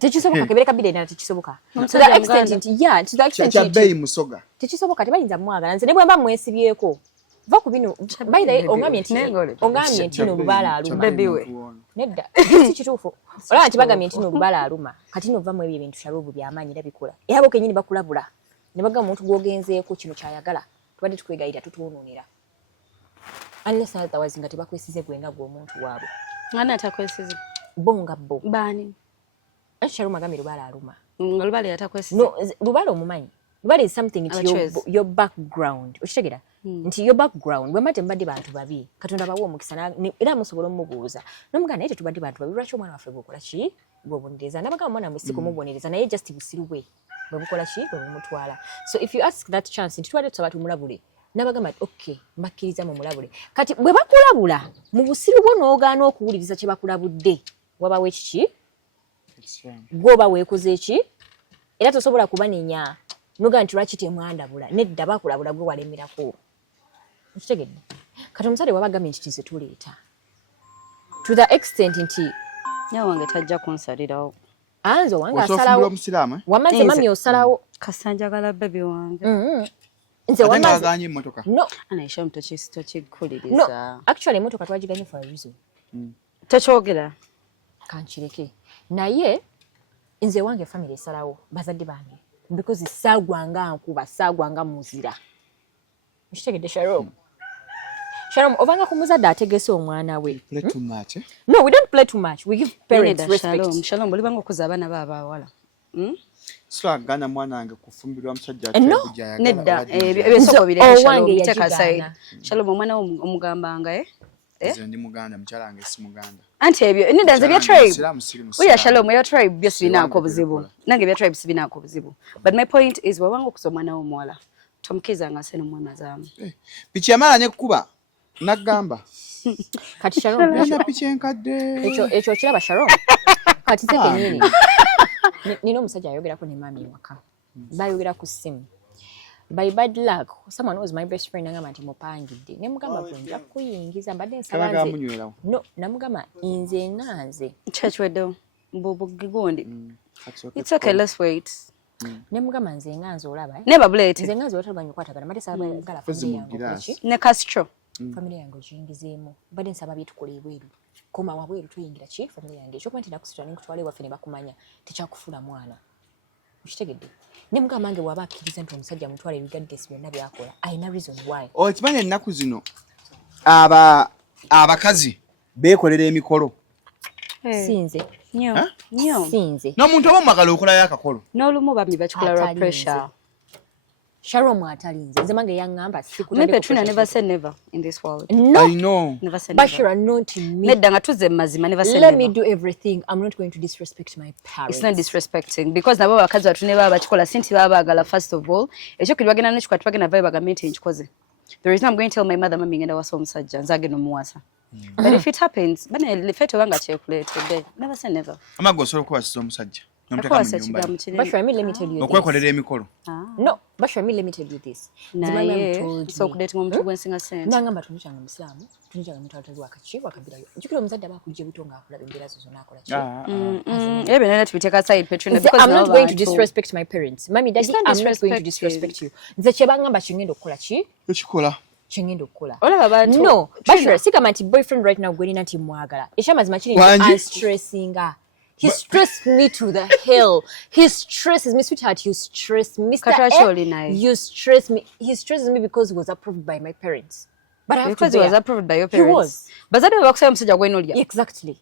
Tikisoboka kebereka bide na tikisoboka. To the extent nti yeah, to the extent nti bei musoga. Tikisoboka tebayinza mwagala. Nze ne bwemba mwesibyeko. Va ku bino by the way ongamye nti no lubala aluma bebiwe. Nedda. Si kituufu. Ola nti bagamye nti no lubala aluma. Kati no va mu ebyo bintu shalubu byamanyi labikula. Era bo kenyini bakulabula. Ne baga muntu gwogenzeeko kino kyayagala. Tubadde tukwegayira tutuwununira. Unless otherwise nga tebakwesize gwenga gwo omuntu waabwe. Ngana atakwesize. Bonga bo. Bani. Sharon magami lubala aluma. Lubala yatakwesize. No, lubala omumanyi. Lubala is something into your background. Okitegera? Nti your background bwe mate mbadde bantu babi. Katonda bawo omukisa era musobola omubuuza. Nomugana naye tetubadde bantu babi. Lwaki omwana waffe gwokola ki? Gwobondereza. Nabagamba mwana mwesi kumubonereza naye just busiru bwe. Bwe bukola ki? Bwe bumutwala. So if you ask that chance nti twale tusaba tumulabule. Nabagamba okay, mbakkiriza mu mulabule. Kati bwe bakulabula mu busiru bwo n'ogaana okuwuliriza kye bakulabudde. Wabawe ekiki? Gwoba weekoze eki? Era tosobola kubanenya. Noga nti lwaki temwandabula. Nedda bakulabula gwe walemerako. Kitegedde. Kati omusale wabagambye nti kize tuleeta. To the extent nti nyawange tajja kunsalirawo. Anzo wange asalawo. Wamanze mami osalawo. Kasanjagala baby wange. Nze wamaze aganye motoka. No. Anaisha mtochisi chikuliriza. No. Actually motoka twagiganye for a reason. Tachogera. Kanchireke. Naye nze wange family esalawo bazadde bange. Because sagwanga nkuba sagwanga muzira. Mshitegedde Sharon. Sharon ovanga kumuzadde ategese omwana we. Play too much. No, we don't play too much. We give parents respect. Shalom boli bango kuza abana baba wala. Swagana mwanange kufumbirwa musajja atya nedda ebisoko bire Shalom biteka side. Shalom omwana omugambanga Nze ndi muganda mchalange si muganda. Anti ebyo nedda nze bya tribe. Uya Shalom your tribe byose binako buzibu. Nange bya tribe sibinako buzibu. But my point is wawango kusomwana omwala. Tomukiza nga seno mwana zamu. Pichi yamala ne kuba nagamba. Kati Sharon nana pichi enkadde. Echo kiraba Sharon. Kati teke nini? Nino musajja ayogerako ne mami waka. Bayogera ku simu. By bad luck, someone was my best friend ngamba nti mupangidde. Ne mugamba kunja kuyingiza mbadde nsabanze. No, namugamba inze nganze. Church wedo mbobo gigondi. It's okay, let's wait. Ne mugamba nze nganze olaba. Never blate. Nze nganze otabanya kwatagana mbadde sabagala family yange. Ne Castro. Family yange jingizeemu. Mbadde nsaba byetukole ebweru. Koma wabweru tuyingira ki family yange. Ekyo kwenti nakusitwa n'ekutwale waffe ne bakumanya tekyakufula mwana. Ukitegedde. Ne mugamba mange waba akkiriza nti omusajja mutwale regardless byonna byakola. Ayina reason why. Okimanya ennaku zino abakazi beekolera emikolo. Sinze. Nyo. Sinze. N'omuntu oba omwagala okolayo akakolo. N'olumu bambi bakikola pressure. Sharon mwatalinze. Nze mange yangamba siku. Me Petrina never say never in this world. No. I know. Never say never. Bashira not me. Nedda nga tuze mazima never say never. Let me do everything. I'm not going to disrespect my parents. It's not disrespecting because nabo bakazi watu ne baba bakikola sinti baba bagala first of all. Ekyo kilwagena n'ekyo twagena vibe bagamete nkikoze. The reason I'm going to tell my mother mami ngenda waso omusajja nzage no muwasa. But if it happens, bana lefeto banga chekulete. Never say never. Amago solo kwa sizo omusajja. Bashira, let me tell you. Okwekolera emikolo. No, Bashira, let me tell you this. So kudeti omuntu gwensinga sente. Nangamba tunjanga musiramu, tunjanga mutatu wakachi wakabirayo. Njukira omuzadde bakujje butonga akola bembera zo nakola chi. Ebe nana tubiteka side Petrina because I'm not going to disrespect my parents. Mami, daddy, I'm not going to disrespect you. Nze kyebangamba kingendo okukola ki? Ekikola. Kingendo okukola. Olaba abantu. No, Bashira, sigama nti boyfriend right now gweri nati mwagala. Ekyamazima kiri nti stressinga. He stressed me to the hell. He stresses me, sweetheart. You stress me, Mr. You stress me. He stresses me because he was approved by my parents. But I have because to he was approved by your parents. He was. But that was omusajja gwe nolya. Exactly.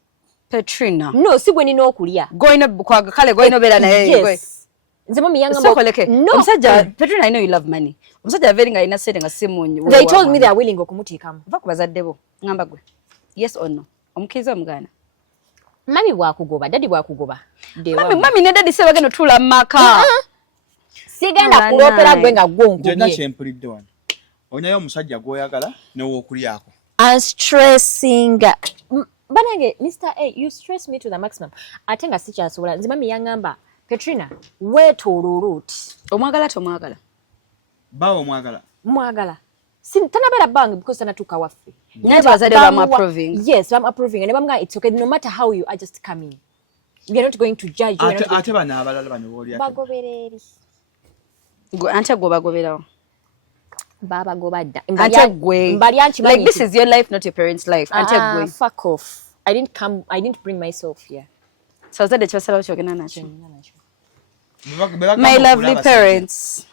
Petrina. No, si gwe nino okulya. Going kwaga kale going obera na yeye. Yes. Nze mami yanga so koleke. No. Omusajja Petrina, I know you love money. Omusajja very nga ina sente nga simu. They told me they are willing okumutiikamu. Va kubazadde bo. Ngamba gwe. Yes or no? Omukiza omugana. Mami bwakugoba, daddy bwakugoba. Mami ne daddy sebe geno tula maka. Sigenda kulopera gwe nga gwongo. Jena kyempulidde wano. Onyayo omusajja gwoyagala n'ow'okulyako. I'm stressing. Banange, Mr. A, you stress me to the maximum. Ate nga sikyasobola. Nze mami yangamba, Petrina, weetooloola. Omwagala tomwagala? Bawo omwagala. Mwagala. Tanabera bang because tanatuka waffe. Never I'm approving. Yes, I'm approving. And I'm it's okay. No matter how you are just coming. We are not going to judge you. Ate bana abalala bano boli ate. Bagobereri. Go ante go bagoberawo. Baba go badda. Ante gwe. Like this is your life, not your parents' life. Ante gwe. Fuck off. I didn't bring myself here. So that the chasala chogena nacho. My lovely parents.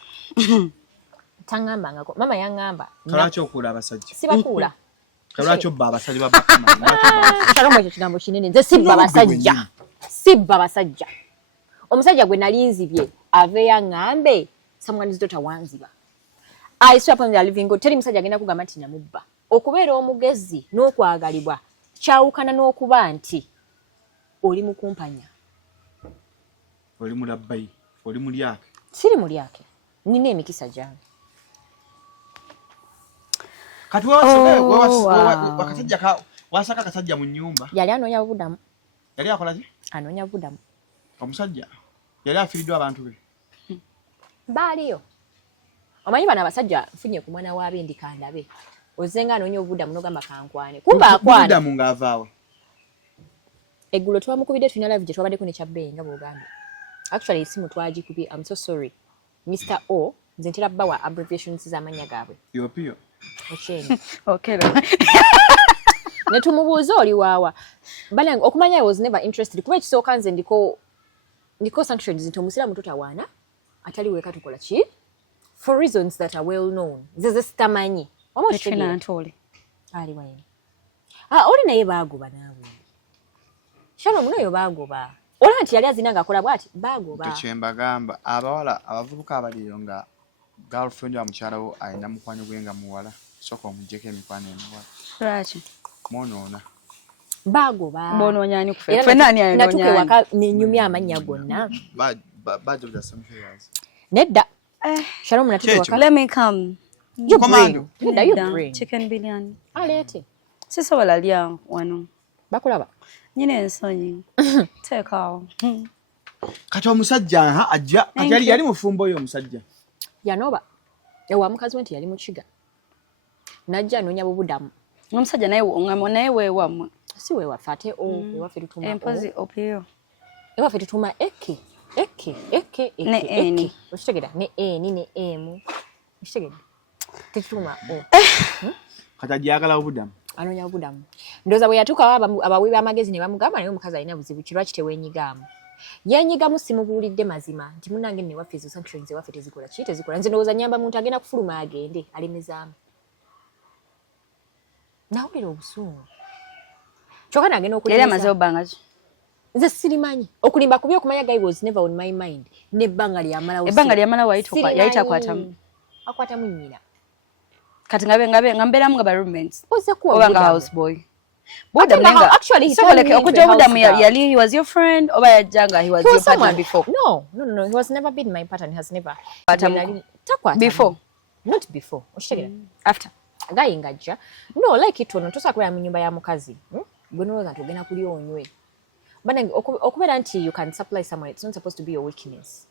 Tangamba ngako. Mama yangamba. Kalacho okula abasajja. Sibakula. Kalacho baba sajja baba kama. Shalom ekyo kigambo kinene nze sibba basajja. Sibba basajja. Omusajja gwe nalinzibye aveya ngambe someone is daughter wanziba. I swear upon the living God teri musajja agenda kugamba nti namubba. Okubeera omugezi n'okwagalibwa kyawukana n'okuba nti oli mukumpanya. Oli mulabbayi, oli mulyake. Siri mulyake. Nina emikisa gyange. Kati wakasajja ka wasaka kasajja mu nyumba. Yali anoonya budamu. Yali akola ki? Anoonya budamu. Omusajja yali afiiriddwa abantu be. Baaliyo. Omanyi bana abasajja nfunye ku mwana wa Bindi Kandabe. Ozenga anoonya obudamu n'ogamba kankwane. Kumba akwana. Budamu ng'avaawe. Eggulo twamukubidde tulina live gye twabaddeko ne kyabbeeyi nga bw'ogambye. Actually esimu twagikubye. I'm so sorry. Mr. O nze ntera bbawa abbreviations z'amannya gaabwe. Pio. Okyeni. Okay. Ne tumubuuza oli waawa. Balange okumanya I was never interested. Kuba ekisooka nze ndiko sanctions nti omusiraamu totawaana atali weka tukola ki? For reasons that are well known. Nze sitamanyi. Petrina Antole. Ali wayini. Oli naye baagoba naawe. Shano muno baagoba. Ola nti yali azina ng'akola bw'ati baagoba. Tekyembagamba abawala abavubuka abaliyo nga girlfriend wa mukyala wo alina mukwano gwe nga muwala soka omuggyeko emikwano emiwala. Lwaki? Mwonoona. Baagoba. Mbonoonya ani kufe. Ffe naani ayonoonya ani? Natuke waka nenyumya amannya gonna. Badge of the same years. Nedda. Shalom natuke waka. Let me come. You Commando. Nedda you bring. Chicken biryani. Aleete. Sisobola lya wano. Bakulaba. Nyina ensonyi. Teekaawo. Kati omusajja ajja yali mufumbo oyo omusajja. Yanoba. Ewa mukazi nti yali mu kiga. Najja anoonya bubudamu. Omusajja naye weewamwe. Si weewaffe ate ewaffe tutuma. Empozi opiyo. Ewaffe tutuma eke. Ne eni. Okitegera ne eni ne emu. Okitegera. Tetutuma o. Kati ajjagala obudamu. Anoonya budamu. Ndowooza bwe yatuuka abawi b'amagezi ne bamugamba naye omukazi alina buzibu ki lwaki teweenyigamu. Yenyigamu simubuulidde mazima nti munnange nne waffe ezo sanctions ewaffe tezikola ki tezikola. Nze ndowooza nnyamba muntu agenda kufuluma agende alemezaamu. Nawulira obusungu. Kyokka nagenda okulemeza. Yali amaze obbanga ki? Nze sirimanyi. Okulimba kubi okumanya guy was never on my mind. N'ebbanga lyamalawo. Ebbanga lyamalawo yayita akwatamu. Akwatamu nnyina. Kati nga mbeeramu nga ba roommates. Oba nga house boy. Actually, he told me okujja obudamu yali he was your friend oba yajjanga he was your partner before? No. He was never been my partner. He has never. Before? Not before. Oshitegera. After? Guy ngajja. No, like it ono tosa kubeera mu nnyumba ya mukazi. Gwe n'olowooza nti ogenda kulya onywe. But okubeera nti you can supply someone, it's not supposed to be your weakness.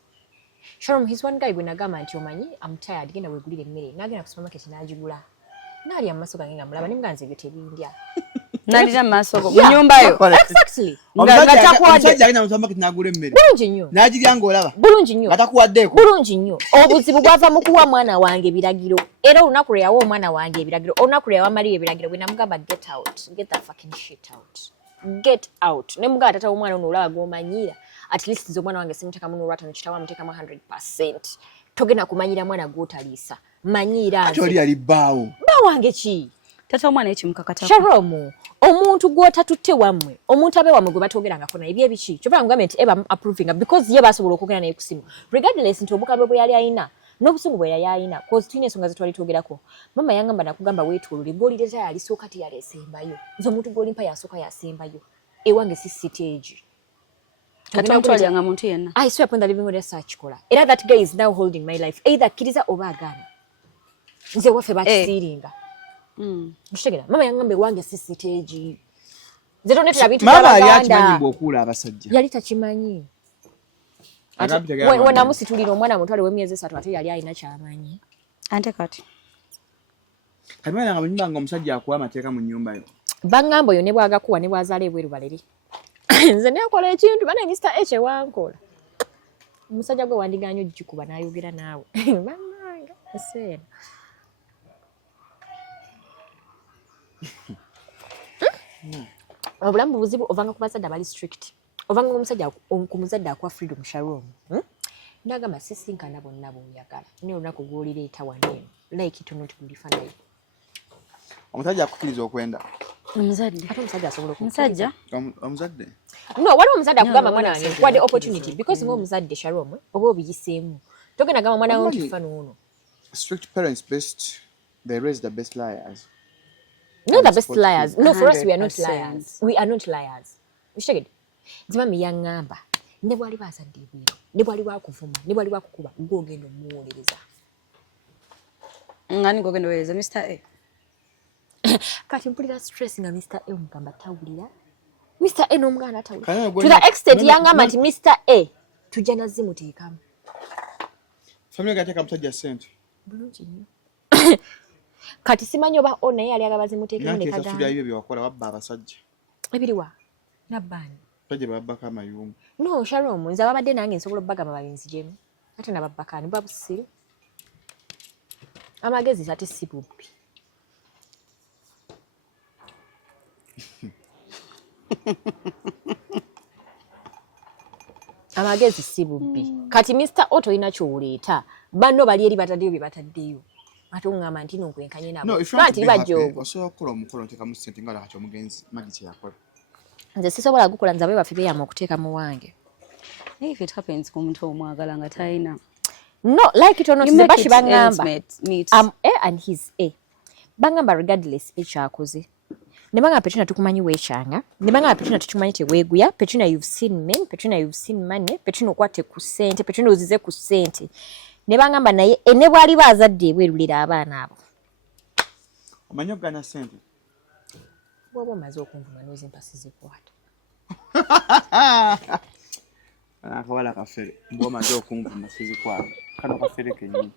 Shalom, he's one guy gwe nagamba nti omanyi I'm tired genda weegulire emmere. N'agenda ku supermarket n'agigula. N'alya mu maaso gange nga mulaba ne muganzi ebyo tebindya. N'alira mu maaso go mu nnyumba yo. Exactly. Nga takuwadde. Omusajja agenda mu supermarket n'agula emmere. Bulungi nnyo. N'agirya ng'olaba. Bulungi nnyo. Nga takuwaddeeko. Bulungi nnyo. Obuzibu bwava mu kuwa mwana wange ebiragiro. Era olunaku lwe yawa omwana wange ebiragiro. Olunaku lwe yawa Maria ebiragiro bwe namugamba get out. Get that fucking shit out. Get out. Ne mugamba tata w'omwana ono olaba gw'omanyira. At least nze omwana wange simutekamu n'olwata n'ekitawa amutekamu 100%. Togenda kumanyira mwana gw'otaliisa. Manyira nze. Ate oli yali bbaawo. Bba wange ki? Tata omwana ekimukakatako. Shalom. Omuntu gw'otatutte wammwe. Omuntu abe wammwe gwe batwogerangako naye ebyebiki. Kyova mugambe nti eba approving because ye basobola okwogera naye ku simu. Regardless nti obukabe bwe yali ayina n'obusungu bwe yali ayina cause tulina ensonga ze twali twogerako. Mama yangamba nakugamba weetuulule gw'olireeta yalisooka teyaleesembayo. Nze omuntu gw'olimpa yasooka yasembayo. Ewange si stage. Kati omutwalyanga muntu yenna. I swear upon the living God akikola. Era that guy is now holding my life. Either akkiriza oba agaana. Nze waffe bakisiiringa. Mshitegera. Mama yangambe wange si stage. Nze tonetera bintu by'abaganda. Mama yali akimanyi bw'okuula abasajja. Yali takimanyi. When amusitulira omwana mutwale w'emyezi 3 ate yali alina ky'amanyi. Ante kati. Kati mwana nga mu nnyumba ng'omusajja akuwa amateeka mu nnyumba yo. Bangamba oyo ne bwagakuwa ne bwazaala ebweru baleri. Nze nekola ekintu bana Mr. H wankola. Omusajja gwe wandiganya ojjikuba n'ayogera naawe. Bannanga eseera. Obulamu buzibu ovanga ku bazadde abali strict. Ovanga omusajja ku muzadde akwa freedom shalom. Ndagamba sisinkana bonna b'oyagala. Ne olunaku gw'olireeta wano like it or not gulifanayo. Omusajja akukiriza okwenda. Omuzadde. Ate omusajja asobola Omusajja? Omuzadde. No, waliwo omusajja akugamba mwana wange nkuwadde opportunity because ng'omuzadde Shalom oba obiyiseemu. Togenda gamba mwana wange nti fano ono. Strict parents best, they raise the best liars. Not the best liars. No, for us we are not 100%. liars. We are not liars. Ushtegede. Zimami yangamba. Ne bwali bazadde bwiro. Ne bwali bakuvuma. Ne bwali bakukuba. Ngogendo muwolereza. Ngani ngogendo muwolereza Mr. A. Kati mpulira stress nga Mr. A omugamba tawulira. Mr. A n'omuganda tawulira. To Kaya the extent yangamba nti Mr. A tujja na zimu teekamu. Family gateka msajja sente. Bulungi nnyo. Kati simanyi oba ona ye yali agabazi muteekemu ne kagamba. Nti ebyo byewakola wabba abasajja. Ebiriwa. Nabbaani. Tajja babbaka amayumba. No, Shalom, nze ababadde nange nsobola obbagama balinzi gyemu. Ate nababbakaani bwa busiru. Amagezi ate si bubbi. Amagezi si bubbi. Kati Mr. Otto ina ky'oleeta. Banno bali eri bataddeyo bye bataddeyo. Ate ongamba nti nonkwenkanye nabo. No, if you want to be happy, osobola okukola omukolo oteekamu ssente nga lwaki omugenzi magi kye yakola. Nze sisobola gukola nze abe baffe beyama okuteeka mu wange. If it happens ku muntu omwagala nga talina. No, like it or not, nze bashi bangamba. Meet. A and his A. Bangamba regardless ekyakoze. Ne banga Petrina tukumanyi weekyanga. Ne banga Petrina tukumanyi teweeguya. Petrina you've seen men, Petrina you've seen money, Petrina okwate ku ssente, Petrina ozize ku ssente. Ne bangamba naye ne bwali bazadde ebwerulira abaana abo. Omanyi okugana ssente? Bw'oba omaze okunvuma n'ozimpa sizikwata. Akawala kafere. Mbwa omaze okunvuma sizikwata. Kano kafere kennyini.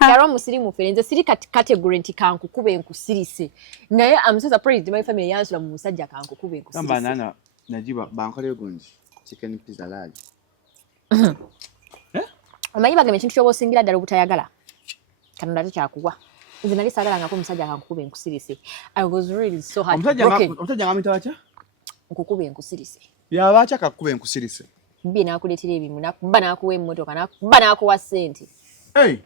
Yaro musirimu fere nze siri category nti kankukube enkusirise. Naye amusoza praise my family yansula mu musajja kankukube enkusirise. Kamba nana najiba bankole gunji. Chicken pizza laji. Omanyi bagamba ekintu ky'oba osingira ddala obutayagala. Katonda tekyakuwa. Nze nali saagala ngako omusajja kankukube enkusirise. I was really so heartbroken. Omusajja ngamita wacha? Nkukube enkusirise. Yaba acha kakube enkusirise. Bbi n'akuleetera ebimu nakuba n'akuwa emmotoka nakuba n'akuwa ssente. Hey.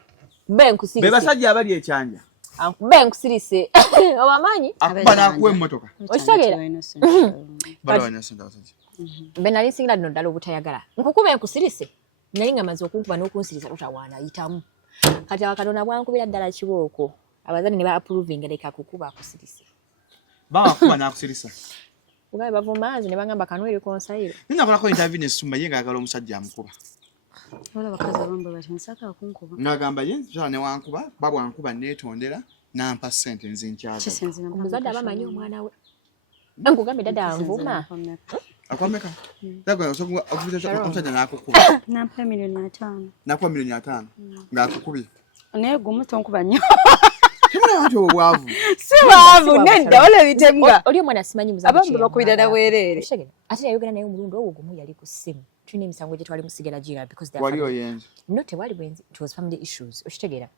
Bbe enkusirise. Be basajja abali ekyanja. Bbe enkusirise. Obamanyi? Akuba n'akuwa emmotoka. Okitegeera? Bala banyasente abasajja. Be nali nsingira nno ddala obutayagala. Nkukube enkusirise. Nali nga maze okunkuba n'okunsiriza totawaana ayitamu. Kati Katonda bwankubira ddala kibooko. Abazadde ne ba-approving leka kukuba akusirise. Bakuba n'akusirisa. Ugaye bavuma nze ne bangamba kanwere konsayiro. Nina kolako interview ne Sumba yenga agala omusajja amukuba. Wala bakaza bamba bati nsaka akunkuba. Nagamba yenzi tsala ne wankuba, babu wankuba netondera nampa ssente nze nkyaza. Omuzadde abamanyi omwana we. Nkugambe dada anvuma. Akwameka. Dago okubita omusajja n'akukuba. Nampa $5,000,000. Nakuba $5,000,000 ng'akukubye. Naye gumu tonkuba nnyo. Kimuna wantu obwavu. Si bwavu nedda wala bitembwa. Oli omwana simanyi muzadde. Abambe bakubira na weerere. Ate yayogera naye omulundi ogwo gumu yali ku ssimu. Tulina emisango gye twali musigala gira because they wali oyenze. No, tewali bwenzi. It was family issues. Okitegeera.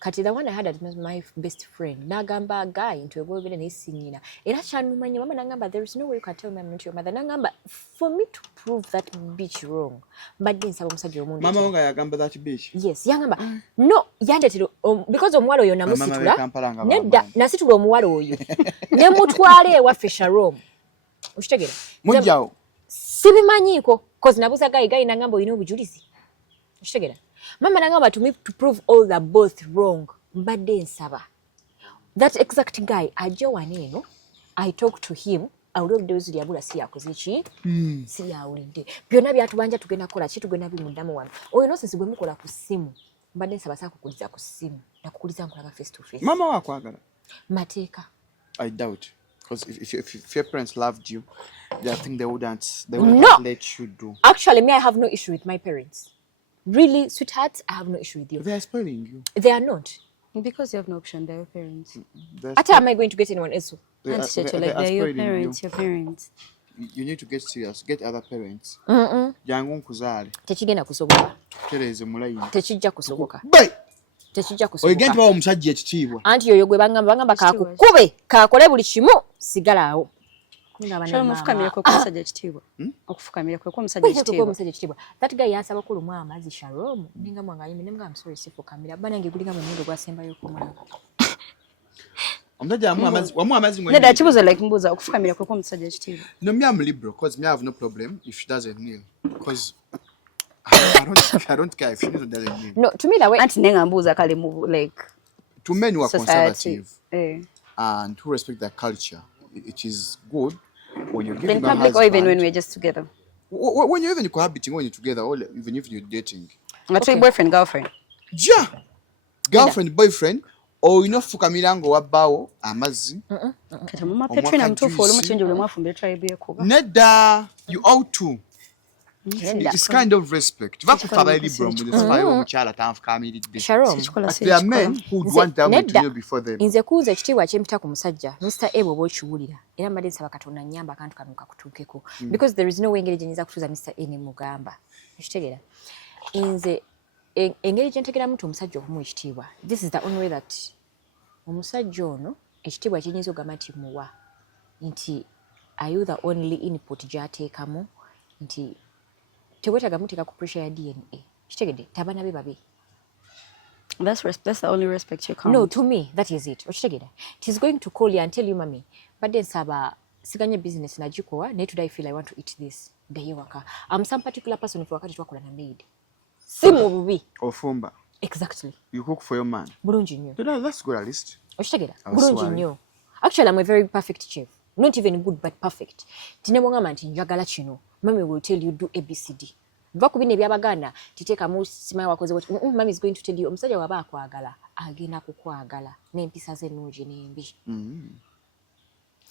Kati the one I had at my best friend. Nagamba guy into a boy with an isinyina. Era kyanumanya mama nagamba there is no way you can tell me I'm not your mother. Nagamba for me to prove that bitch wrong. But then sabo musajja omuntu. Mama wanga yagamba that bitch. Yes, yagamba. No, yandetero because omuwala oyo namusitula. Nedda nasitula omuwala oyo. Ne mutwale ewaffe Shalom. Okitegeera. Mujjawo. Sibimanyiiko cause nabuza guy nagamba oyina obujulizi. Okitegeera. Mama nagamba to me to prove all the both wrong. Mbadde nsaba. That exact guy ajo waneno. I talked to him. Awulidde wezuli yabula si yakoze ki? Si yawulidde. Byonna byatubanja tugenda kola ki tugenda bimuddamu wano. Oyo no sensi gwe mukola ku ssimu. Mbadde nsaba sakukuliza ku ssimu. Nakukuliza nkolaba face to face. Mama wakwagala. Mateeka. I doubt. Because if your parents loved you, I think they wouldn't let you do. Actually, me, I have no issue with my parents. Really, sweetheart, I have no issue with you. They are spoiling you. They are not. Because you have no option, they're your parents. At am I going to get anyone else? They are They're your parents, your parents. You need to get serious. Get other parents. Jangu nkuzaale. Tekigenda kusoboka. Tereze mulayini. Tekijja kusoboka. Tekijja kusoboka. Oyigenti bawo omusajja ekitiibwa. Anti yoyo gwe bangamba kakukube kakole buli kimu sigala awo. Okufukamira kwe kumusajja kitiibwa. Okufukamira kwe kumusajja kitiibwa. That guy yansaba kulumwa amazzi Shalom. Ninga mwanga yime ne mga sorry sifukamira. Banange gulinga mu mundo gwasembayo kumulaba. Omusajja wamu amazzi ngwe. Neda kibuzo like mbuza okufukamira kwe kumusajja kitiibwa. No, me I'm liberal because me I have no problem if she doesn't kneel because I don't care if she doesn't kneel. No, to me that way. Anti nenga mbuza kale mu like to men who are society. conservative and who respect their culture, it is good when you're giving in public or even when we're just together. When you're even cohabiting, when you're together, or even if you're dating. Okay. Boyfriend, girlfriend. Yeah. Girlfriend, boyfriend, or you know fukamira ngo wabawo amazi. Kata mama Petrina mtufu olumuchenje ule mwafumbe tribe yekuba. Neda, you ought to. It's kind of respect. Vakufaba libro mu the spy omuchala tanfukamira. Sharon. There are men who want them to kneel before them. Inze kuuza ekitiibwa kyempita ku musajja Mr. Ebo bw'okiwulira era mbadde nsaba Katonda nnyamba akantu kano kakutuukeko because there is no way engeri gye nyinza kutuuza Mr. A ne mugamba ekitegeera nze engeri gye ntegeramu nti omusajja okumuwa ekitiibwa this is the only way that omusajja ono ekitiibwa kyenyinza ogamba nti muwa nti are you the only input gy'ateekamu nti teweetaaga muteeka ku pressure ya DNA kitegedde tabana be babe. That's the only respect you count. No, to me, that is it. Ochitegera. It is going to call you and tell you, Mami, but then saba siganye business na jikowa, ne today I feel I want to eat this. Gaye waka. I'm some particular person if wakati twakola na maid. Simu bubi. Ofumba. Exactly. You cook for your man. Bulungi nnyo. That's good at least. Ochitegera. Bulungi nnyo. Actually, I'm a very perfect chef. Not even good, but perfect. Tinebwanga nti njagala kino. Mami will tell you do ABCD. Vakubine byabaganda titeka mu sima wakoze what mami is going to tell you omusajja waba akwagala agenda kukwagala n'empisa ze nungi n'embi.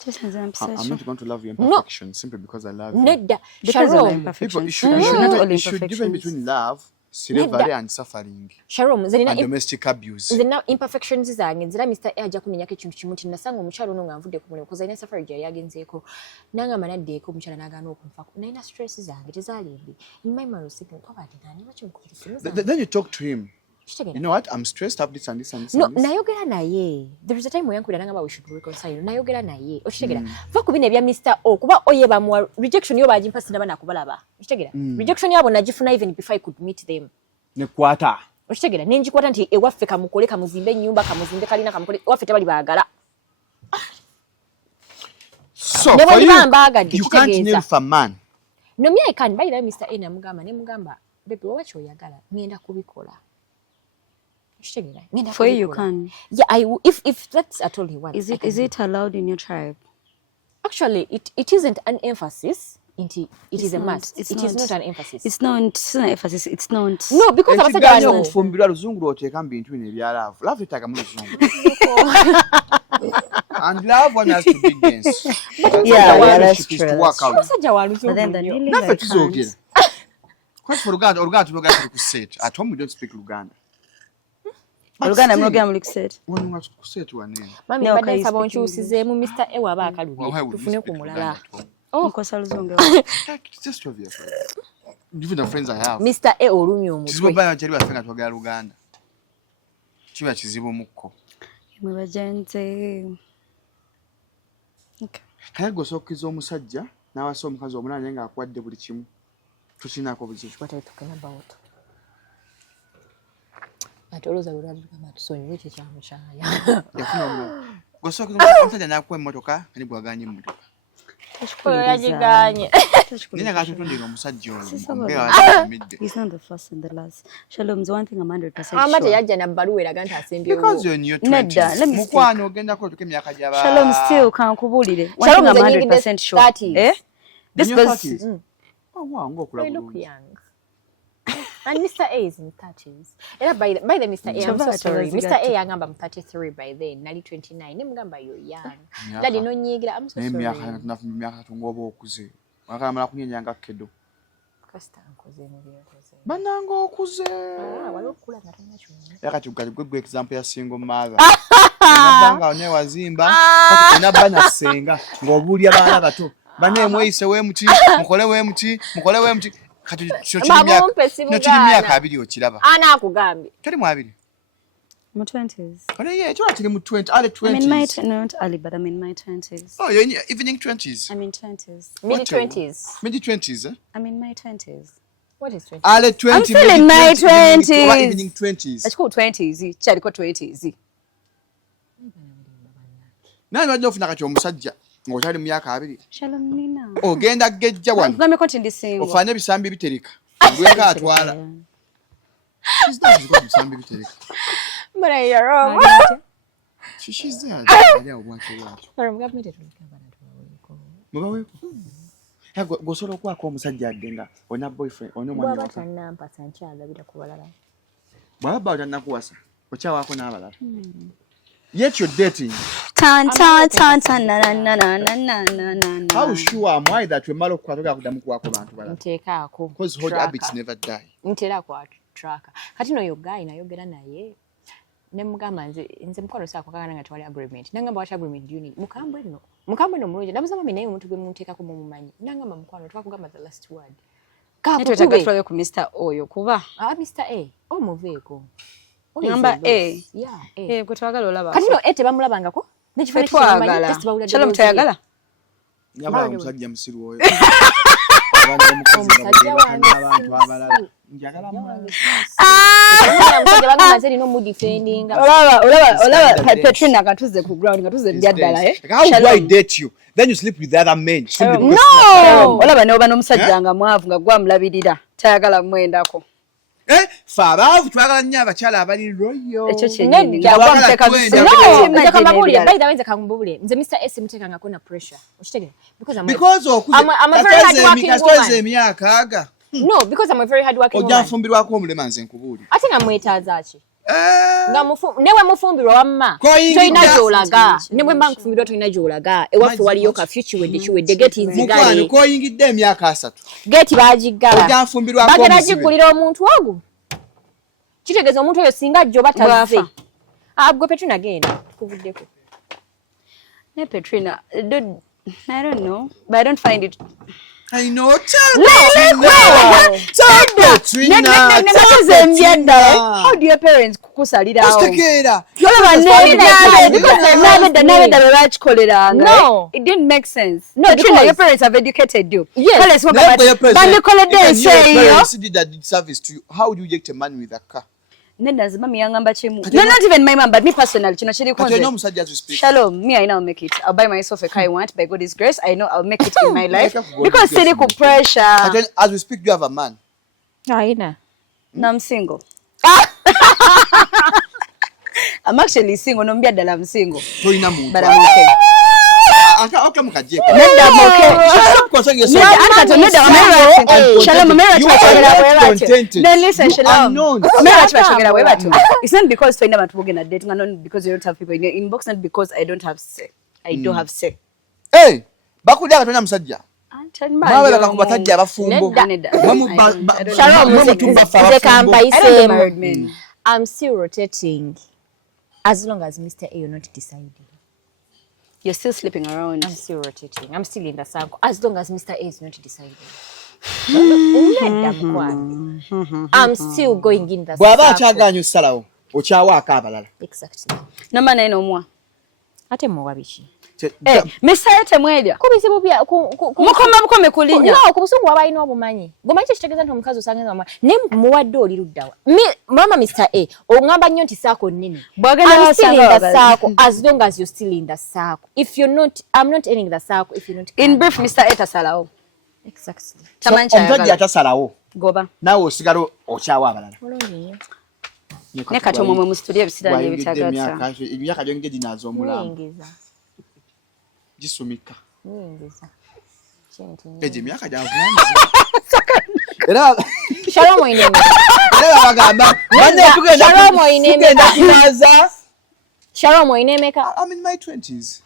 I'm not going to love your imperfection simply because I love you. Nedda. Sharon. People should difference between love, slavery and suffering. Sharon, and domestic abuse. Nzina imperfections zange nzira Mr. A ajja kumenyako ekintu kimu nti nasanga omukyalo ono nga nvudde ku mulimu because alina safari gye yagenzeeko nangamba naddeeko omukyala n'agaana okunfaako nalina stress zange tezalimbi in my mind thinking nani bakimukubiriza. Then you talk to him. You know what? I'm stressed up this and this and this. No, nayogera naye. There is a time when yankubira nangamba we should reconcile. Nayogera naye. Okitegera. Va kubine ebya Mr. O kuba oyeba mu rejection yo bajimpa sinaba nakubalaba. Okitegera. Rejection yabo najifuna even before I could meet them. Ne kwata. Okitegera nenjikwata nti ewaffe kamukole kamuzimbe nyumba kamuzimbe kalina kamukole waffe tebali baagala. So for you can't kneel for man. No, me I can. By the Mr. A na mugamba ne mugamba baby wacho oyagala ngenda kubikola. For you can. Yeah, if that's at all he wants. Is it allowed in your tribe? Actually, it isn't an emphasis. It is a must. It is not an emphasis. It's not an emphasis. It's not. No, because abasajja bano kufumbirwa luzungu lwoteka bintu bino ebya love. Love itaka mu luzungu. And love one has to be dense. Yeah, that's true. Abasajja wa luzungu. But then the kneeling Nafe tuzogera. Kwati for Luganda tubagala ku set. At home we don't speak Luganda. Oluganda mlogera muri kuset. Wanu kuset wanene. Mami badde nsaba onkyusizeemu Mr. A waba akalubye. Tufune ku mulala. Nkosa luzungu. It's just obvious. Even the friends I have. Mr. A olumye omutwe. Kizibu baya chali bafenga twagala Luganda. Kiba kizibu mukko. Mwajenze. Okay. Kaya gosokiza omusajja n'awasa omukazi omunane nga akwadde buli kimu. Tusinako buzibu. What are you talking about? Atoloza lulabu kama tusonye wiki kya mushaya. Yafuna gosokiza omusajja n'akwa emmotoka ni bwaganye emmotoka. Yagiganye. Nina gatutundira omusajja ono. He's not the first and the last. Shalom, one thing I'm 100% sure. Amate yajja na baluwa eraga nti asembye. Because you're in your 20s. Mukwano ogenda ko tuke myaka gyaba. Shalom, still kankubulire. One thing I'm 100% sure. Eh? This goes. Oh wow, ngokula. You look young. And Mr. A is in 30s. Era by the Mr. A, I'm so sorry. Mr. A yangamba I'm 33 by then, nearly 29. Nemugamba you're young. Daddy no nyigira, I'm so sorry. Emyaka nafu myaka tungoba okuze. Wakamala kunyenyanga kedo. Kasta nkoze mu byakoze. Bananga okuze. Walokula natanya chuma. Yakati good example ya single mother. Nabanga ne wazimba, nabana senga ngobulya bana bato. Bane mweyise we muti, mukole we muti. Kati chyo chimya. No chimya kabiri okiraba. Ana akugambye. Teri mwabiri. My 20s. Oh, yeah, you're actually in 20, early 20s. I'm in my not early, but I'm in my 20s. Oh, you're in your evening 20s. I'm in 20s. Mid 20s. Mid 20s, eh? I'm in my 20s. What is 20? Early 20s. I'm still in my 20s. Evening 20s. It's called 20s. Charlie called 20s. Now I know if you're Musajja. Ngotali mu myaka abiri. Shalom Nina. Ogenda gejja wano. Let me continue saying. Ofane bisambi bitereka. Gweka atwala. She's not going to sambi bitereka. But you're wrong. She's there. Yeah, watch. Mubaweko. Gosola okwako omusajja agenga ona boyfriend ono mwana wako. Nampa sankyala bitakubalala. Baba utanakuwasa. Ochawaako n'abalala. Yet you're dating. Tan na na na. How sure am I that we malo kwatoka kudamu kwako bantu balala? Nteekaako. Because hot habits never die. Ntera kwa tracker. Kati no yoga inayogera naye. Ne mugamba nze mukolo sako kakana nga twali agreement. Nangamba what agreement do you need? Mukambwe no mulungi. Nabuzama mimi naye omuntu gwe munteekako mu mumanyi. Nangamba mukwano twakugamba the last word. Neto tagatwayo ku Mr. Oyo kuba. Mr. A. Muveeko. Number A. Yeah, A. Gwe twagala olaba. Kati no ete bamulabangako. Nekifo twagala. Shalom twagala. Nyaba omusajja musiru oyo. Omusajja wange abantu abalala. Njagala mwana. Omusajja bagamba zeri no mu defending. Olaba Petrina katuze ku ground katuze byaddala How do I date you? Then you sleep with the other men. No. Olaba ne obano omusajja nga mwavu nga gwamulabirira. Tayagala mwendako. Fabavu twagala nnyo abakyala abali royo. Ekyo kyennyini. Nze kambubule. Nze Mr. S mutekangako na pressure. Okitegera? Because I'm a very hardworking woman. Emyaka aga. No, because I'm a very hardworking woman. Ojafumbirwako omulema nze nkubuuli. Ate nga mwetaaza ki? Newe mufumbirwa wamma. Toyina gy'olaga. Ne bwe mba nkufumbirwa toyina gy'olaga. Ewaffe waliyo kafyu kiwedde geti nzigale. Mukwano koyingidde emyaka 3. Geti baagiggala. Ojafumbirwako omuzibe. Bagenda giggulira omuntu ogwo. Kitegeeza omuntu oyo singa ajja oba tazze. Gwe Petrina genda. Tukuvuddeko. Ne Petrina, I don't know, but I don't find it. I know. How do your parents kukusalira awo? No, it didn't make sense. No, Petrina, your parents have educated you. Yes. Did service to you. How do you get a man with a car? No, not even my mom, but me personally. Shalom, me, I know I'll make it. I'll buy myself a car I want. By God's grace, I know I'll make it in my life. Because cynical pressure. As we speak, do you have a man? No, I'm single. I'm actually single. No, I'm single. But I'm okay. Okay, it's not because you're not working at dating, not because you don't have people in your inbox, not because I don't have sex. I do have sex. Hey, bakudaga tuna musajja. Mawe bakakubatajja abafumbo. I'm still rotating as long as Mr. A you're not deciding. You're still sleeping around. I'm still rotating. I'm still in the circle. As long as Mr. A is not deciding. I'm still going in the circle. Exactly. Number 9 or more. Ate mwa bichi. Mr. Temwedia. Kubizibu bya mukome kulinya. No, kubusungu wabayina obumanyi. Gomanyi kitegeza nti omukazi osangenza mama. Ne muwadde oli luddawa. Mama Mr. A, ongamba nnyo nti saako nnene. I'm still in the circle as long as you're still in the circle. If you're not, I'm not ending the circle if you're not. In brief, Mr. A tasalawo. Exactly. Omusajja atasalawo. Goba. Naawe osigalo okyawa abalala. Ne kati omwe mu studio ebisira n'ebitagasa. Emyaka gyongedde dinaazo omulamu. Gisumika. Eje myaka gyavunaanyizibwa. Era Shalom oyinemeka. Era bagamba banne tugenda kunaza. Shalom oyinemeka. I'm in my 20s.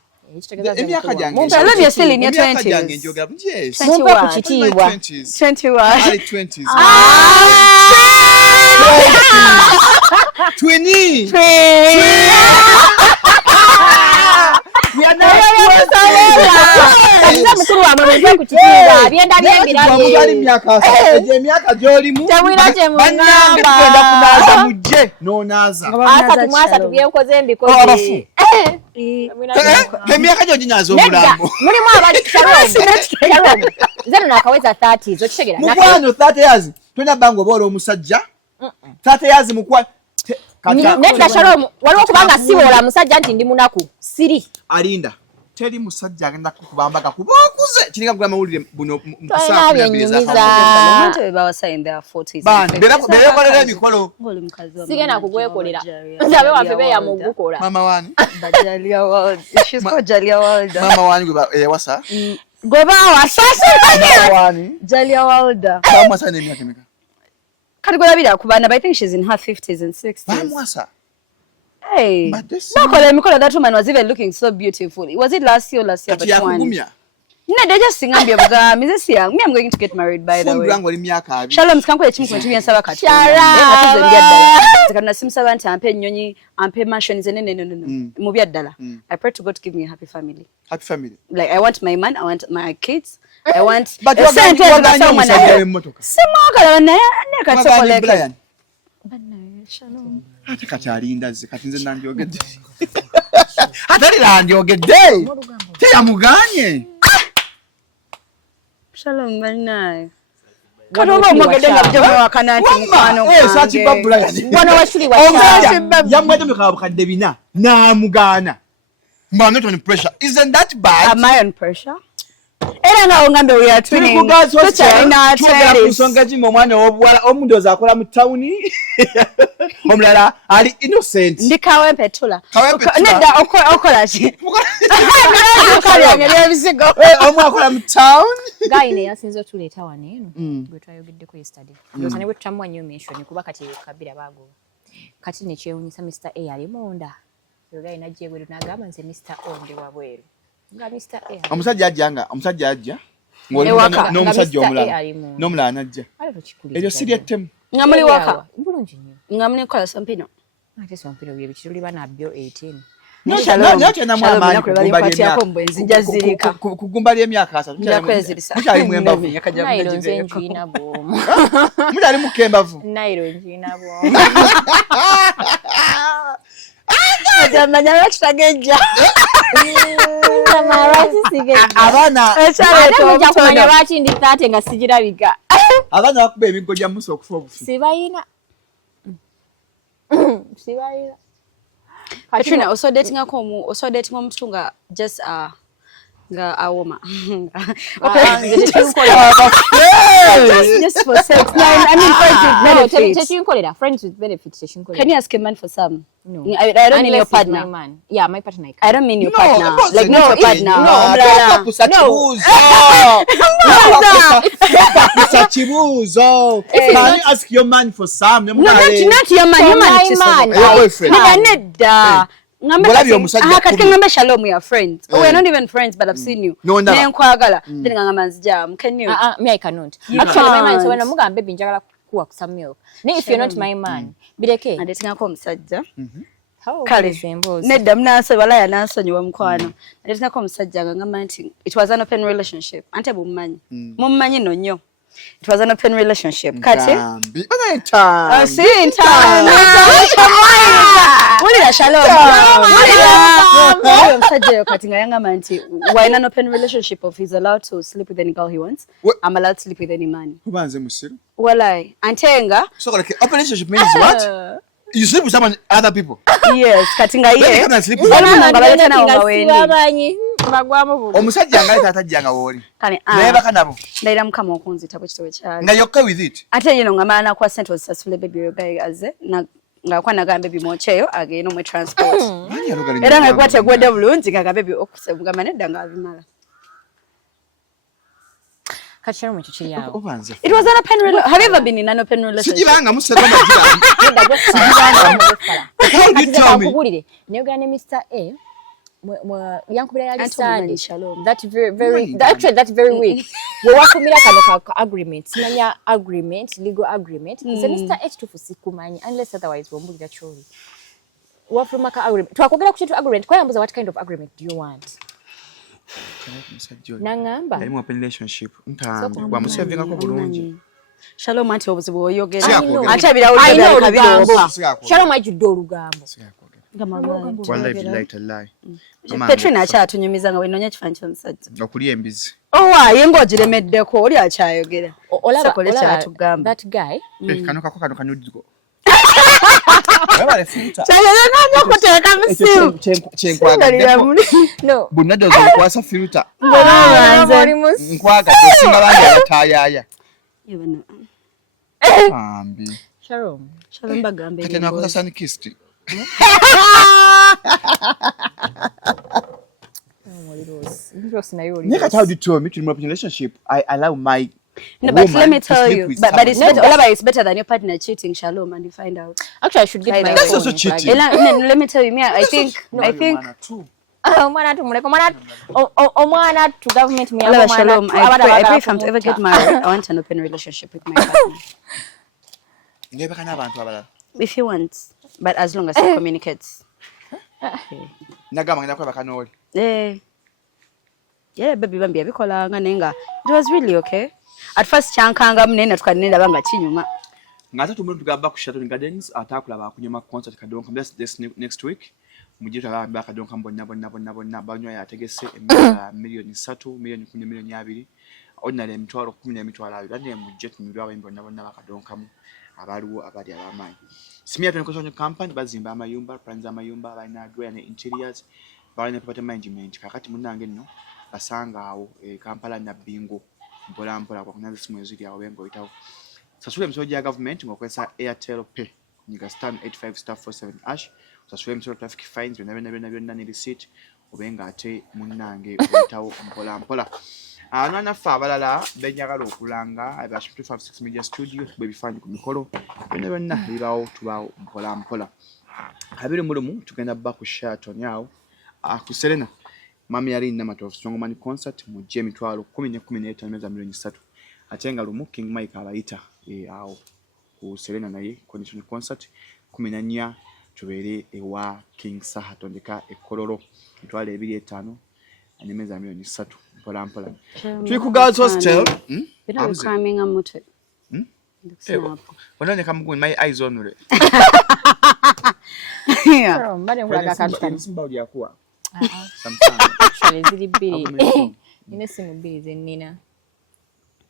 Emyaka gyange. Mpela you're still in your 20s. Yes. Mumpe ku kitiibwa. 21. Early 20s. Twinny. amwe kukitinda byenda byembiraye ali myaka je myaka jolimu tamwira je mungamba kwenda kunaza muje nonaza asa tumwasa tubyenkoze mbikoze myaka jo jinyazo mulambo muri mwa abali Shalom zero nakaweza 30 zo kishegera mukwano 30 years twenda bango bolo omusajja 30 years mukwa nenda Shalom waliwo kubanga sibola musajja nti ndi munaku siri alinda teri musajja agenda kukubamba kakubokuze kiringa kugamba ulire buno mukusaba umuntu baba saying their 40s bera kolera emikolo sigena kugwekolera ndabe wafebe ya mugukola mama wani Jalia World she's called Jalia World mama wani wasa gweba wasasa mama wani Jalia World kama sana emyaka meka kati gwabira kubana but I think she's in her 50s and 60s mama wasa hey Mikola that woman was even looking so beautiful. Was it last year or last year? No, they just sing ambia buga. Mrs. Young, me I'm going to get married by the way. Shalom, skanko echimu kwenye nsaba kati. Zakana simsaba nti ampe nyonyi, ampe mansion no. Mubia dala. I pray to God to give me a happy family. Happy family. Like I want my man, I want my kids. I want but what Shalom. Ate kati alinda ze kati nze nandyogedde atali nandyogedde teyamuganye Shalom banaye katoba mogedde ngabyo wakananti mkwano sachi babula bwana washuli wa yamwete mukabukadde bina namugana mba not on pressure isn't that bad am I on pressure era nga ongambe we are twinning China kusonga jimo mwana obwala omundoza akola mu town omulala ali innocent ndikawe petula neda okola chi okola ngere bisigo omwa akola mu town gaine yasinzo tuleta waneno gwe twayogedde ko yesterday ndozane bwe tutamwa nyo mention kuba kati kabira bago kati ne kyewunyisa Mr. A ali monda yo gaina jegwe nagamba nze Mr. O ndi wabweru nga Mr. A omusajja ajja n'omusajja omulala n'omulala najja eryo siryettemu ngamuli waka bulungi nnyo ngamuli kola sampino ate sampino bye bikiruli bana byo 18 kugumba ly'emyaka 3 mukyali mwembavu mukyali mukembavu Jamanya bakitageja abaana kumanya lwaki ndi 30 nga sigirabika abaana bakuba emigo gya musa okufa obufi sibayina Katrina also dating omuntu nga just nga awoma okay just for sex I mean friends with benefits can you ask a man for some no I don't mean your partner yeah my partner I don't mean your partner like not your partner no can you ask your man for some no not your man your boyfriend katika ngamba Shalom we are friends we are not even friends but I've seen you nenkwagala then ngamba nzija can you me I cannot actually my man so when mugambe baby njagala kuwa ku some milk if you're not my man bireke andetinga ko musajja kale Emboozi nedda mnaso balaya nansonyiwa mukwano andetinga ko musajja ngamba nti it was an open relationship ante bummanyi mummanyi no nnyo it was an open relationship kati Mulira Shalom msajja kati ngayanga nti why an open relationship of he's allowed to sleep with any girl he wants I'm allowed to sleep with any man kubanze musiru walai antenga so like open relationship means what you sleep with someone other people yes kati ngaye omusajja ngali tatajjanga woli naye bakanabo ndaira mukama okunzita ku kitowe kyali nga yokka with it ate yino ngamana kwa sent was successful baby yoga aze na ngakwa nagambe bimocheyo ageno mu transport era ngakwa tegwede bulungi ngagabe okusebuga manedda ngabimala kachero mu kiki yawo it was an open relationship have you ever been in an open relationship sijibanga musero how you tell me ne Mr. A yankubira yali Sunday that very that's very weak we wakumira kano ka agreement simanya agreement legal agreement is Mr. H to fusikumanya unless otherwise bombulira chori wafuma ka agreement twakogera ku kintu agreement kwa yambuza what kind of agreement do you want Nangamba. Yali mu open relationship. Ntambi. Wa musevinga ko bulungi. Shalom anti obuzibu oyogera. Ate ebirawo kabirongo. Shalom ajudde olugambo. Wallahi billahi tallahi. Petrina akyatunyumiza nga wenoonya ekifaananyi ky'omusajja. Okulya embizi. Owaye ng'ogiremeddeko oli akyayogera. Sakole kyatugamba. That guy. Kano kanuddigo. No. Bunadde okwasa filter. Nkwaga singa bangi abatayaya. Ambi. Shalom bagambe. Kati nakoza Sunkist. How do you tell me to my relationship? I allow my No, but let me tell you, but it's better. It's better than your partner cheating, Shalom, and you find out. Actually, I should get my That's also cheating. Let me tell you, me, I think. Omwana to government me. Shalom. I pray if I'm to ever get married, I want an open relationship with my partner. If he wants, but as long as he communicates. Yeah, baby, bambi abikolanga nenga. It was really okay. At first chankanga munene tukanenda banga chinyuma. Ngata tumwe tugamba ku Shuttle Gardens atakulaba kunyuma concert kadonka this next week. Mujita ba kadonka bonna banywa yategese million 3 million 10 million 2. Ordinary emitwalo 10 emitwalo 2. Dane mujjet milwa bonna bakadonka mu abaliwo abali abamanyi. Simia Construction Company bazimba amayumba, plans amayumba, balina dwell and interiors, balina property management. Kakati munange nno basanga awo Kampala na Bingo mpola kwa kunaza simu yazidi yawe bengo itawo. Sasule msoji ya government ngokwesa Airtel Pay niga star 85 star 47 hash. Sasule msoji traffic fines byonna ne receipt obenga ate munange itawo mpola. Anana fa balala benjagala okulanga abashi 256 media studio bebifanyi ku mikolo byonna bibawo tubawo mpola. Habire mulumu tugenda ba ku Shuttle nyawo akuserena Mami yali namatofu Strong Man concert mu Jemi twalo 10 million 3 atenga lumu King Mike abayita awo ku Serena naye condition concert 14 tubere ewa King Saha tondeka ekololo twale 25 animeza million 3 mpola. Tuli ku Girls Hostel I'm coming on motor. Wanaone kama mguu my eyes on ule. Yeah. Mbale ngulaga kantu simba uli yakuwa. Actually zili bili. Ine simu bili zenina.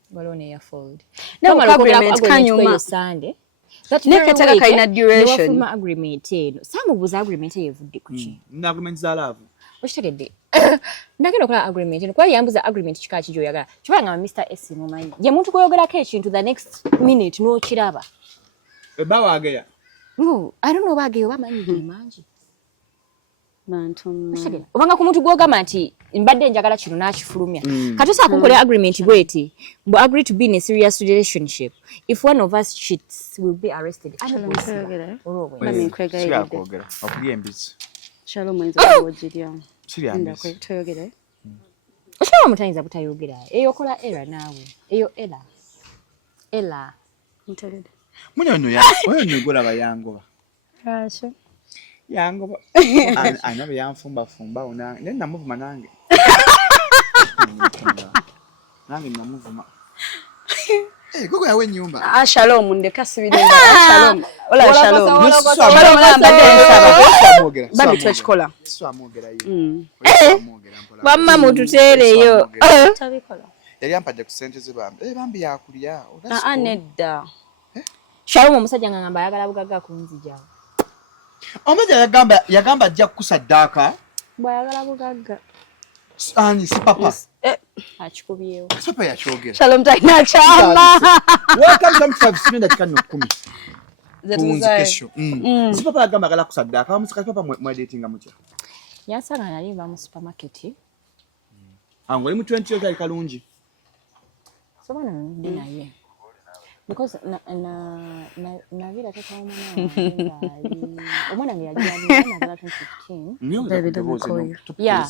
Balone ya fold. No agreement kanyuma Sunday. Nekataka kaina duration. Wafuma agreement eno. Samu buza agreement evudde kuchi. Na agreement za love. Ochitegedde. Ndagenda okola agreement eno. Kwa yambuza agreement kika kijoyagala. Kibanga Mr. S mumanyi. Ye muntu koyogerako ekintu the next minute no kiraba. Ebawa ageya. No, I don't know bageyo bamanyi manji. Mantum. Obanga ku muntu gwogamba nti mbadde njagala kino nakifulumya. Katosa kukola agreement bweti. We agree to be in a serious relationship. If one of us cheats, we'll be arrested. Mami nkwega ile. Okuliye embizi. Shalom mwenza kujiria. Siriya. Toyogere. Oshawa mutayinza butayogera. Eyo kola era nawe. Eyo Ella. Mutagede. Munyono ya, oyo nigula bayangoba. Kacho. Yangoba. Anabe yanfumba una. Nenda muvuma nange. Nange namuvuma. Gogo yawe nyumba. Shalom ndeka sibiringa. Shalom. Ola shalom. Shalom ngambadde nsaba. Bambi twekikola. Swamogera yo. Wamma mututereyo. Tabikola. Yali ampadde ku sente zibambe. Bambi yakulya. Nedda. Shalom omusajja ngamba ayagala bugaga kunzija. Omusajja yagamba ajja kukusaddaaka. Bwayagala bugaga. Ani Sipapa. Akikubyewo. Sipapa yakyogera. Shalom taina chama. Welcome to 5 sinenda tikano 10. Zetuzaye. Sipapa yagamba agala kusaddaaka. Omusika Sipapa mwe datinga mutya. Yansanga nali mu supermarket. Ngoli mu 20 yali kalungi. Sobana ndi naye. Because Navira tata omwana nge yajja na 2015. Yeah.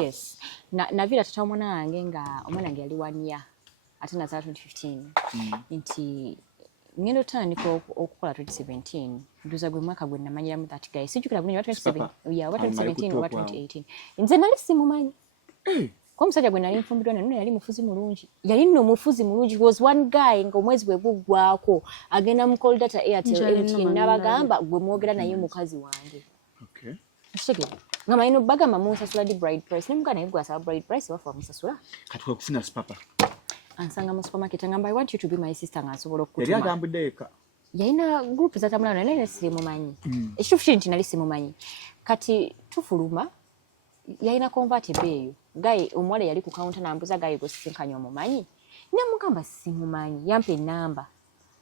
Yes. Navira tata omwana wange nga omwana nge yali 1 year ate na 2015. Nti ngendo tandika okukola 2017. Nduza gwe mwaka gwe namanyira mu that guy. Sijukira bulungi 2017. Yeah, 2017 or 2018. Nze nali simumanyi. Kwa musajja gwe nali nfumbirwa nano yali mufuzi mulungi. Yali nno mufuzi mulungi. He was one guy nga omwezi bwe guggwako agenda mu call data Airtel MTN n'abagamba gwe mwogera naye mukazi wange. Okay. Ashtegera. Ngama ino bagamba munsasula di bride price. Nemuga naye gwasaba bride price wafa musasula. Katuwa kufuna Sipapa. Ansanga mu supermarket ngamba I want you to be my sister nga nsobola okutuma. Yali agambudde eka. Yalina group zatambulana naye simumanyi. Ekituufu kiri nti nali simumanyi. Kati tufuluma yalina convertible eyo. Gaye omuwala yali ku counter nambuza gaye gwe sisinkanye omumanyi. Namugamba simumanyi yampe namba.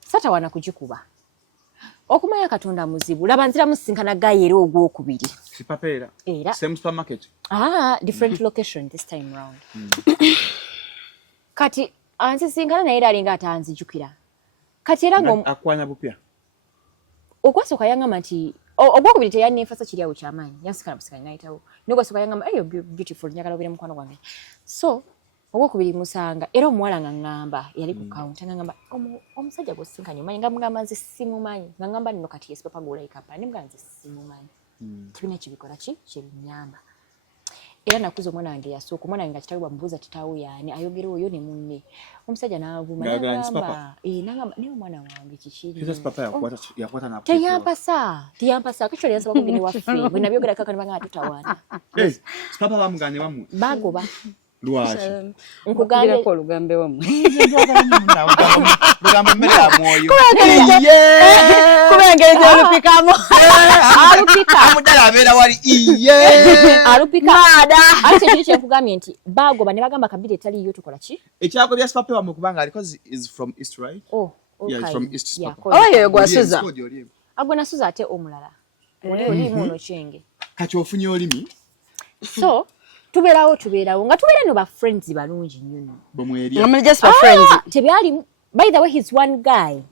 Sata wana kugikuba. Okumanya Katonda muzibu laba nzira musinkana gaye era ogwokubiri. Sipapa era. Same supermarket. Different location this time round. Kati anzisinkana naye alinga atanzijukira. Kati era ngo akwanya bupya. Okwasoka yangama nti ogwokubiri teyani enfasa kiri awo kyamaanyi. Yansikana busikanya nayitawo. Nogwasoka yangama ayo beautiful nyagala obire mukwano gwange. So ogwokubiri musanga era omuwala nga ngamba yali ku counter ngamba omusajja gwosinkanye omanyi nga mugamba nze simumanyi nga ngamba nno kati yes papa gwolayika pa nimuga nze simumanyi. Tibina kibikola kibinyamba. Era nakuza omwana wange yasooka omwana wange nga kitawe bamubuuza titaawo yaani ayogera oyo ne munne omusajja n'avuma n'agamba n'agamba naye omwana wange kikiri yakwata na teyampasa kacyo yansaba kugende waffe bwe nabyogera kaka ne banga tutawaana Sipapa bamugane bamu bagoba lwaki nkugambye ko lugambe wamu lugambe mmere ya mwoyo kubengeze olupikamo alupika amudala abeera wali alupika ate kiri kyekugambye nti bagoba ne bagamba kabiri etaliyo tukola ki ekyakobya Sipapa wamu kubanga because is from East, right? Okay. Yeah, from East Sipapa. Oyo gwasuza agwe nasuza ate omulala oli muno kyenge kati ofunye olimi so tubeerawo nga tubeera no ba friends balungi nnyo bomweri I'm just my friends tebyali by the way he's one guy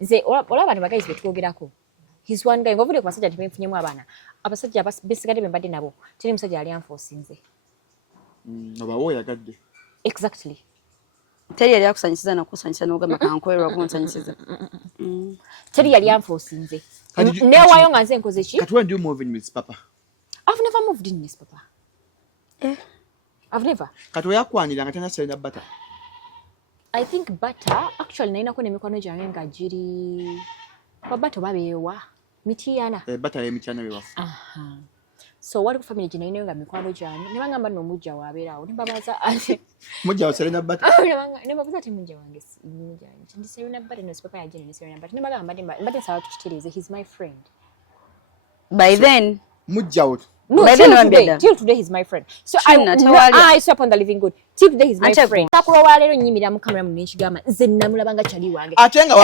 nze olaba abantu bagayizi betwogerako he's one guy ngovude ku basajja tebenfunyemu abaana abasajja besigadde bembadde nabo teri musajja ali anforcinze obawo yagadde exactly teri yali akusanyisiza nakusanyisa n'ogamba kankwerwa kunsanyisiza teri yali anforcinze newayo nga nze nkoze ki kati when do you move in with Sipapa? I've never moved in with Papa. I've never. Kati oyakwanira nga tena serena butter. I think butter actually naina ko nemikwano gyange nga giri kwa butter babeewa mitiyana. Butter ye mitiyana bewafu. So wali ku family gina ine nga mikwano gyange ne bangamba no mujja wabeerawo ne babaza ate mujja wa serena butter. Ne babaza ate mujja wange mujja ndi serena butter no Papa yagene ne serena butter ne bagamba mbadde sawa tukitereze he's my friend. By then mujja wo No, till today he's my friend. So I swear upon the living God. Till today he's my friend. Takuwa lero nyimira mu camera mu nchigama nze namulabanga chali wange. Atenga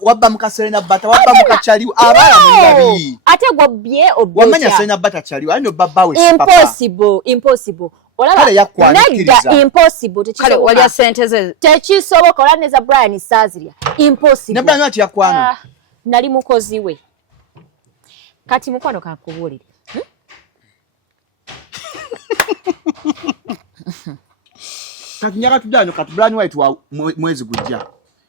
wabba muka Serena Butter wabba muka chali abala mu ndabi. Ate gobye obyo. Wamanya Serena Butter chali ano baba we Sipapa. Impossible. Olaba nedda impossible kale wali sentence tekisoboka olaneza Brian Sazria. Impossible. Nebba ngati yakwano. Nali mukozi we. Kati mukwano kakubulire. Kati nyaka tudano kati Brian White wa mwezi gujja.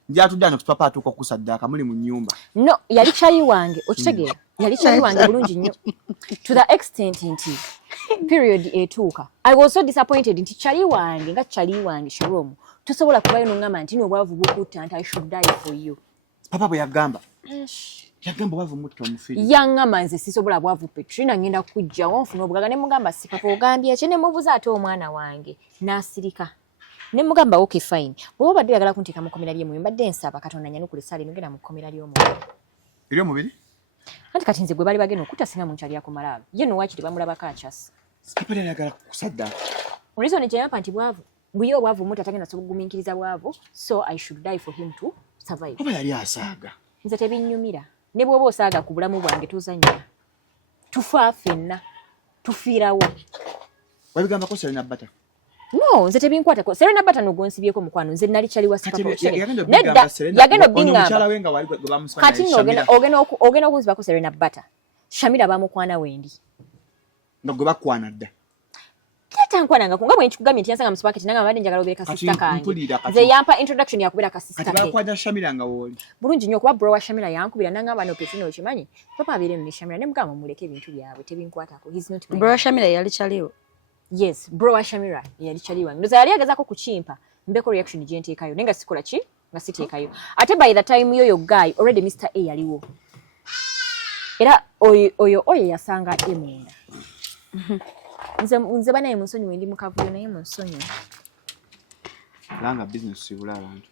Njya tudano Sipapa atuko kusadaka muli mu nyumba. No, yali chali wange, okitegera. Yali chali wange bulungi nnyo. To the extent nti period etuuka. I was so disappointed nti chali wange nga chali wange Shalom. Tusobola kubayo ngama nti no bwavu bukutta nti I should die for you. Papa bwe yagamba. Yagamba bwavu mutto omufiri. Yangama nze sisobola bwavu Petrina ngenda kujja wonfuna obugaga ne mugamba Sipapa ogambye ekyo ne mubuza ate omwana wange n'asirika. Ne mugamba okay fine. Bwo badde yagala kuntika mu komera lye mu mbadde nsaba Katonda nyanukule sali ngenda mu komera lye omu. Eri omubiri? Anti kati nze gwe bali bagenda okuta singa mu nkyali yakumalaalo. Ye no wakiri bamulaba kaachas. Sipapa yagala kusadaka. Reason nti yampa nti bwavu. Buyo bwavu mutu atagenda sobuguminkiriza bwavu. So I should die for him to survive. Oba yali asaaga. Nze tebinyumira. Ne bwoba osaaga ku bulamu bwange tuzannya. Tufa ffenna. Tufiirawo. Wabigamba ko Serena Butter. No, nze tebinkwata ko. Serena Butter no gonsibyeko mukwano. Nze nali chali wa Sipapa. Yagenda bingamba wenga wali gwe bamuswana. Kati ogena okuziba ko Serena Butter. Shamira bamukwana wendi. Nogwe bakwana dda. Kata nkwananga kunga bwe nkugambye nti yansanga musipaka tinanga mbadde njagala obeera kasista kange. Nze yampa introduction yakubeera kasista ke. Kati bakwaja Shamira nga woli. Bulungi nnyo kuba bro wa Shamira yankubira nangamba no Petrina okimanyi. Papa abeere ne Shamira ne mugamba muleke ebintu byabwe tebinkwatako. He's not my bro Shamira yali chaliwo. Yes, bro wa Shamira yali chaliwa. Ndoza yali agaza ko kuchimpa. Mbeko reaction je ntekayo. Nenga sikola chi? Nga sitekayo. Ate by the time yo guy already Mr. A yaliwo. Era oyo yasanga emunda. Nze bana emusonyi wendi mukavuyo naye musonyi. Langa business ibula abantu.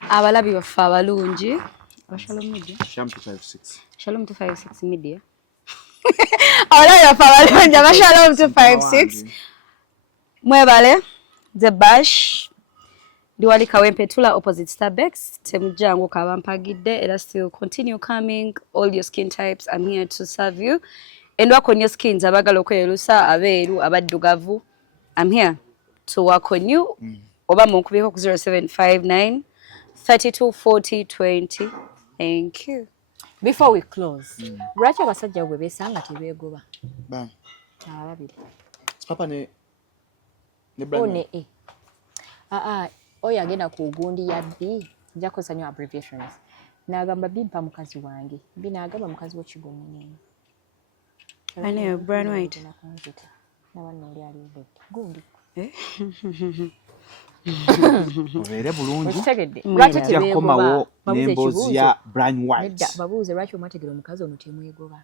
Abalabi bafa balungi. Shalom media. Shalom 256. Shalom 256 media. Abalabi bafa balungi. Shalom 256. Mwebale. The Bash. Diwali Kawempe Tula opposite Starbucks. Temujango kabampagide. It'll still continue coming. All your skin types. I'm here to serve you. And work on your skins. Abagalo kwelusa, aberu, abaddugavu. I'm here to work on you. Oba munkubiko ku 0759 32 40 20. Thank you. Before we close, lwaki abasajja bwe besanga tebeegoba? Bang. Ababiri. Sipapa ne One E. Oyo agenda ku gundi ya B. Nja kosa nnyo abbreviations. N'agamba B mpa mukazi wange. B n'agamba mukazi w'ekigombe. I know, Brian White. Gundi. Overe bulungi. Lwaki tebeegoba? N'emboozi ya Brian White. Babuuze lwaki omwategera omukazi ono temwegoba.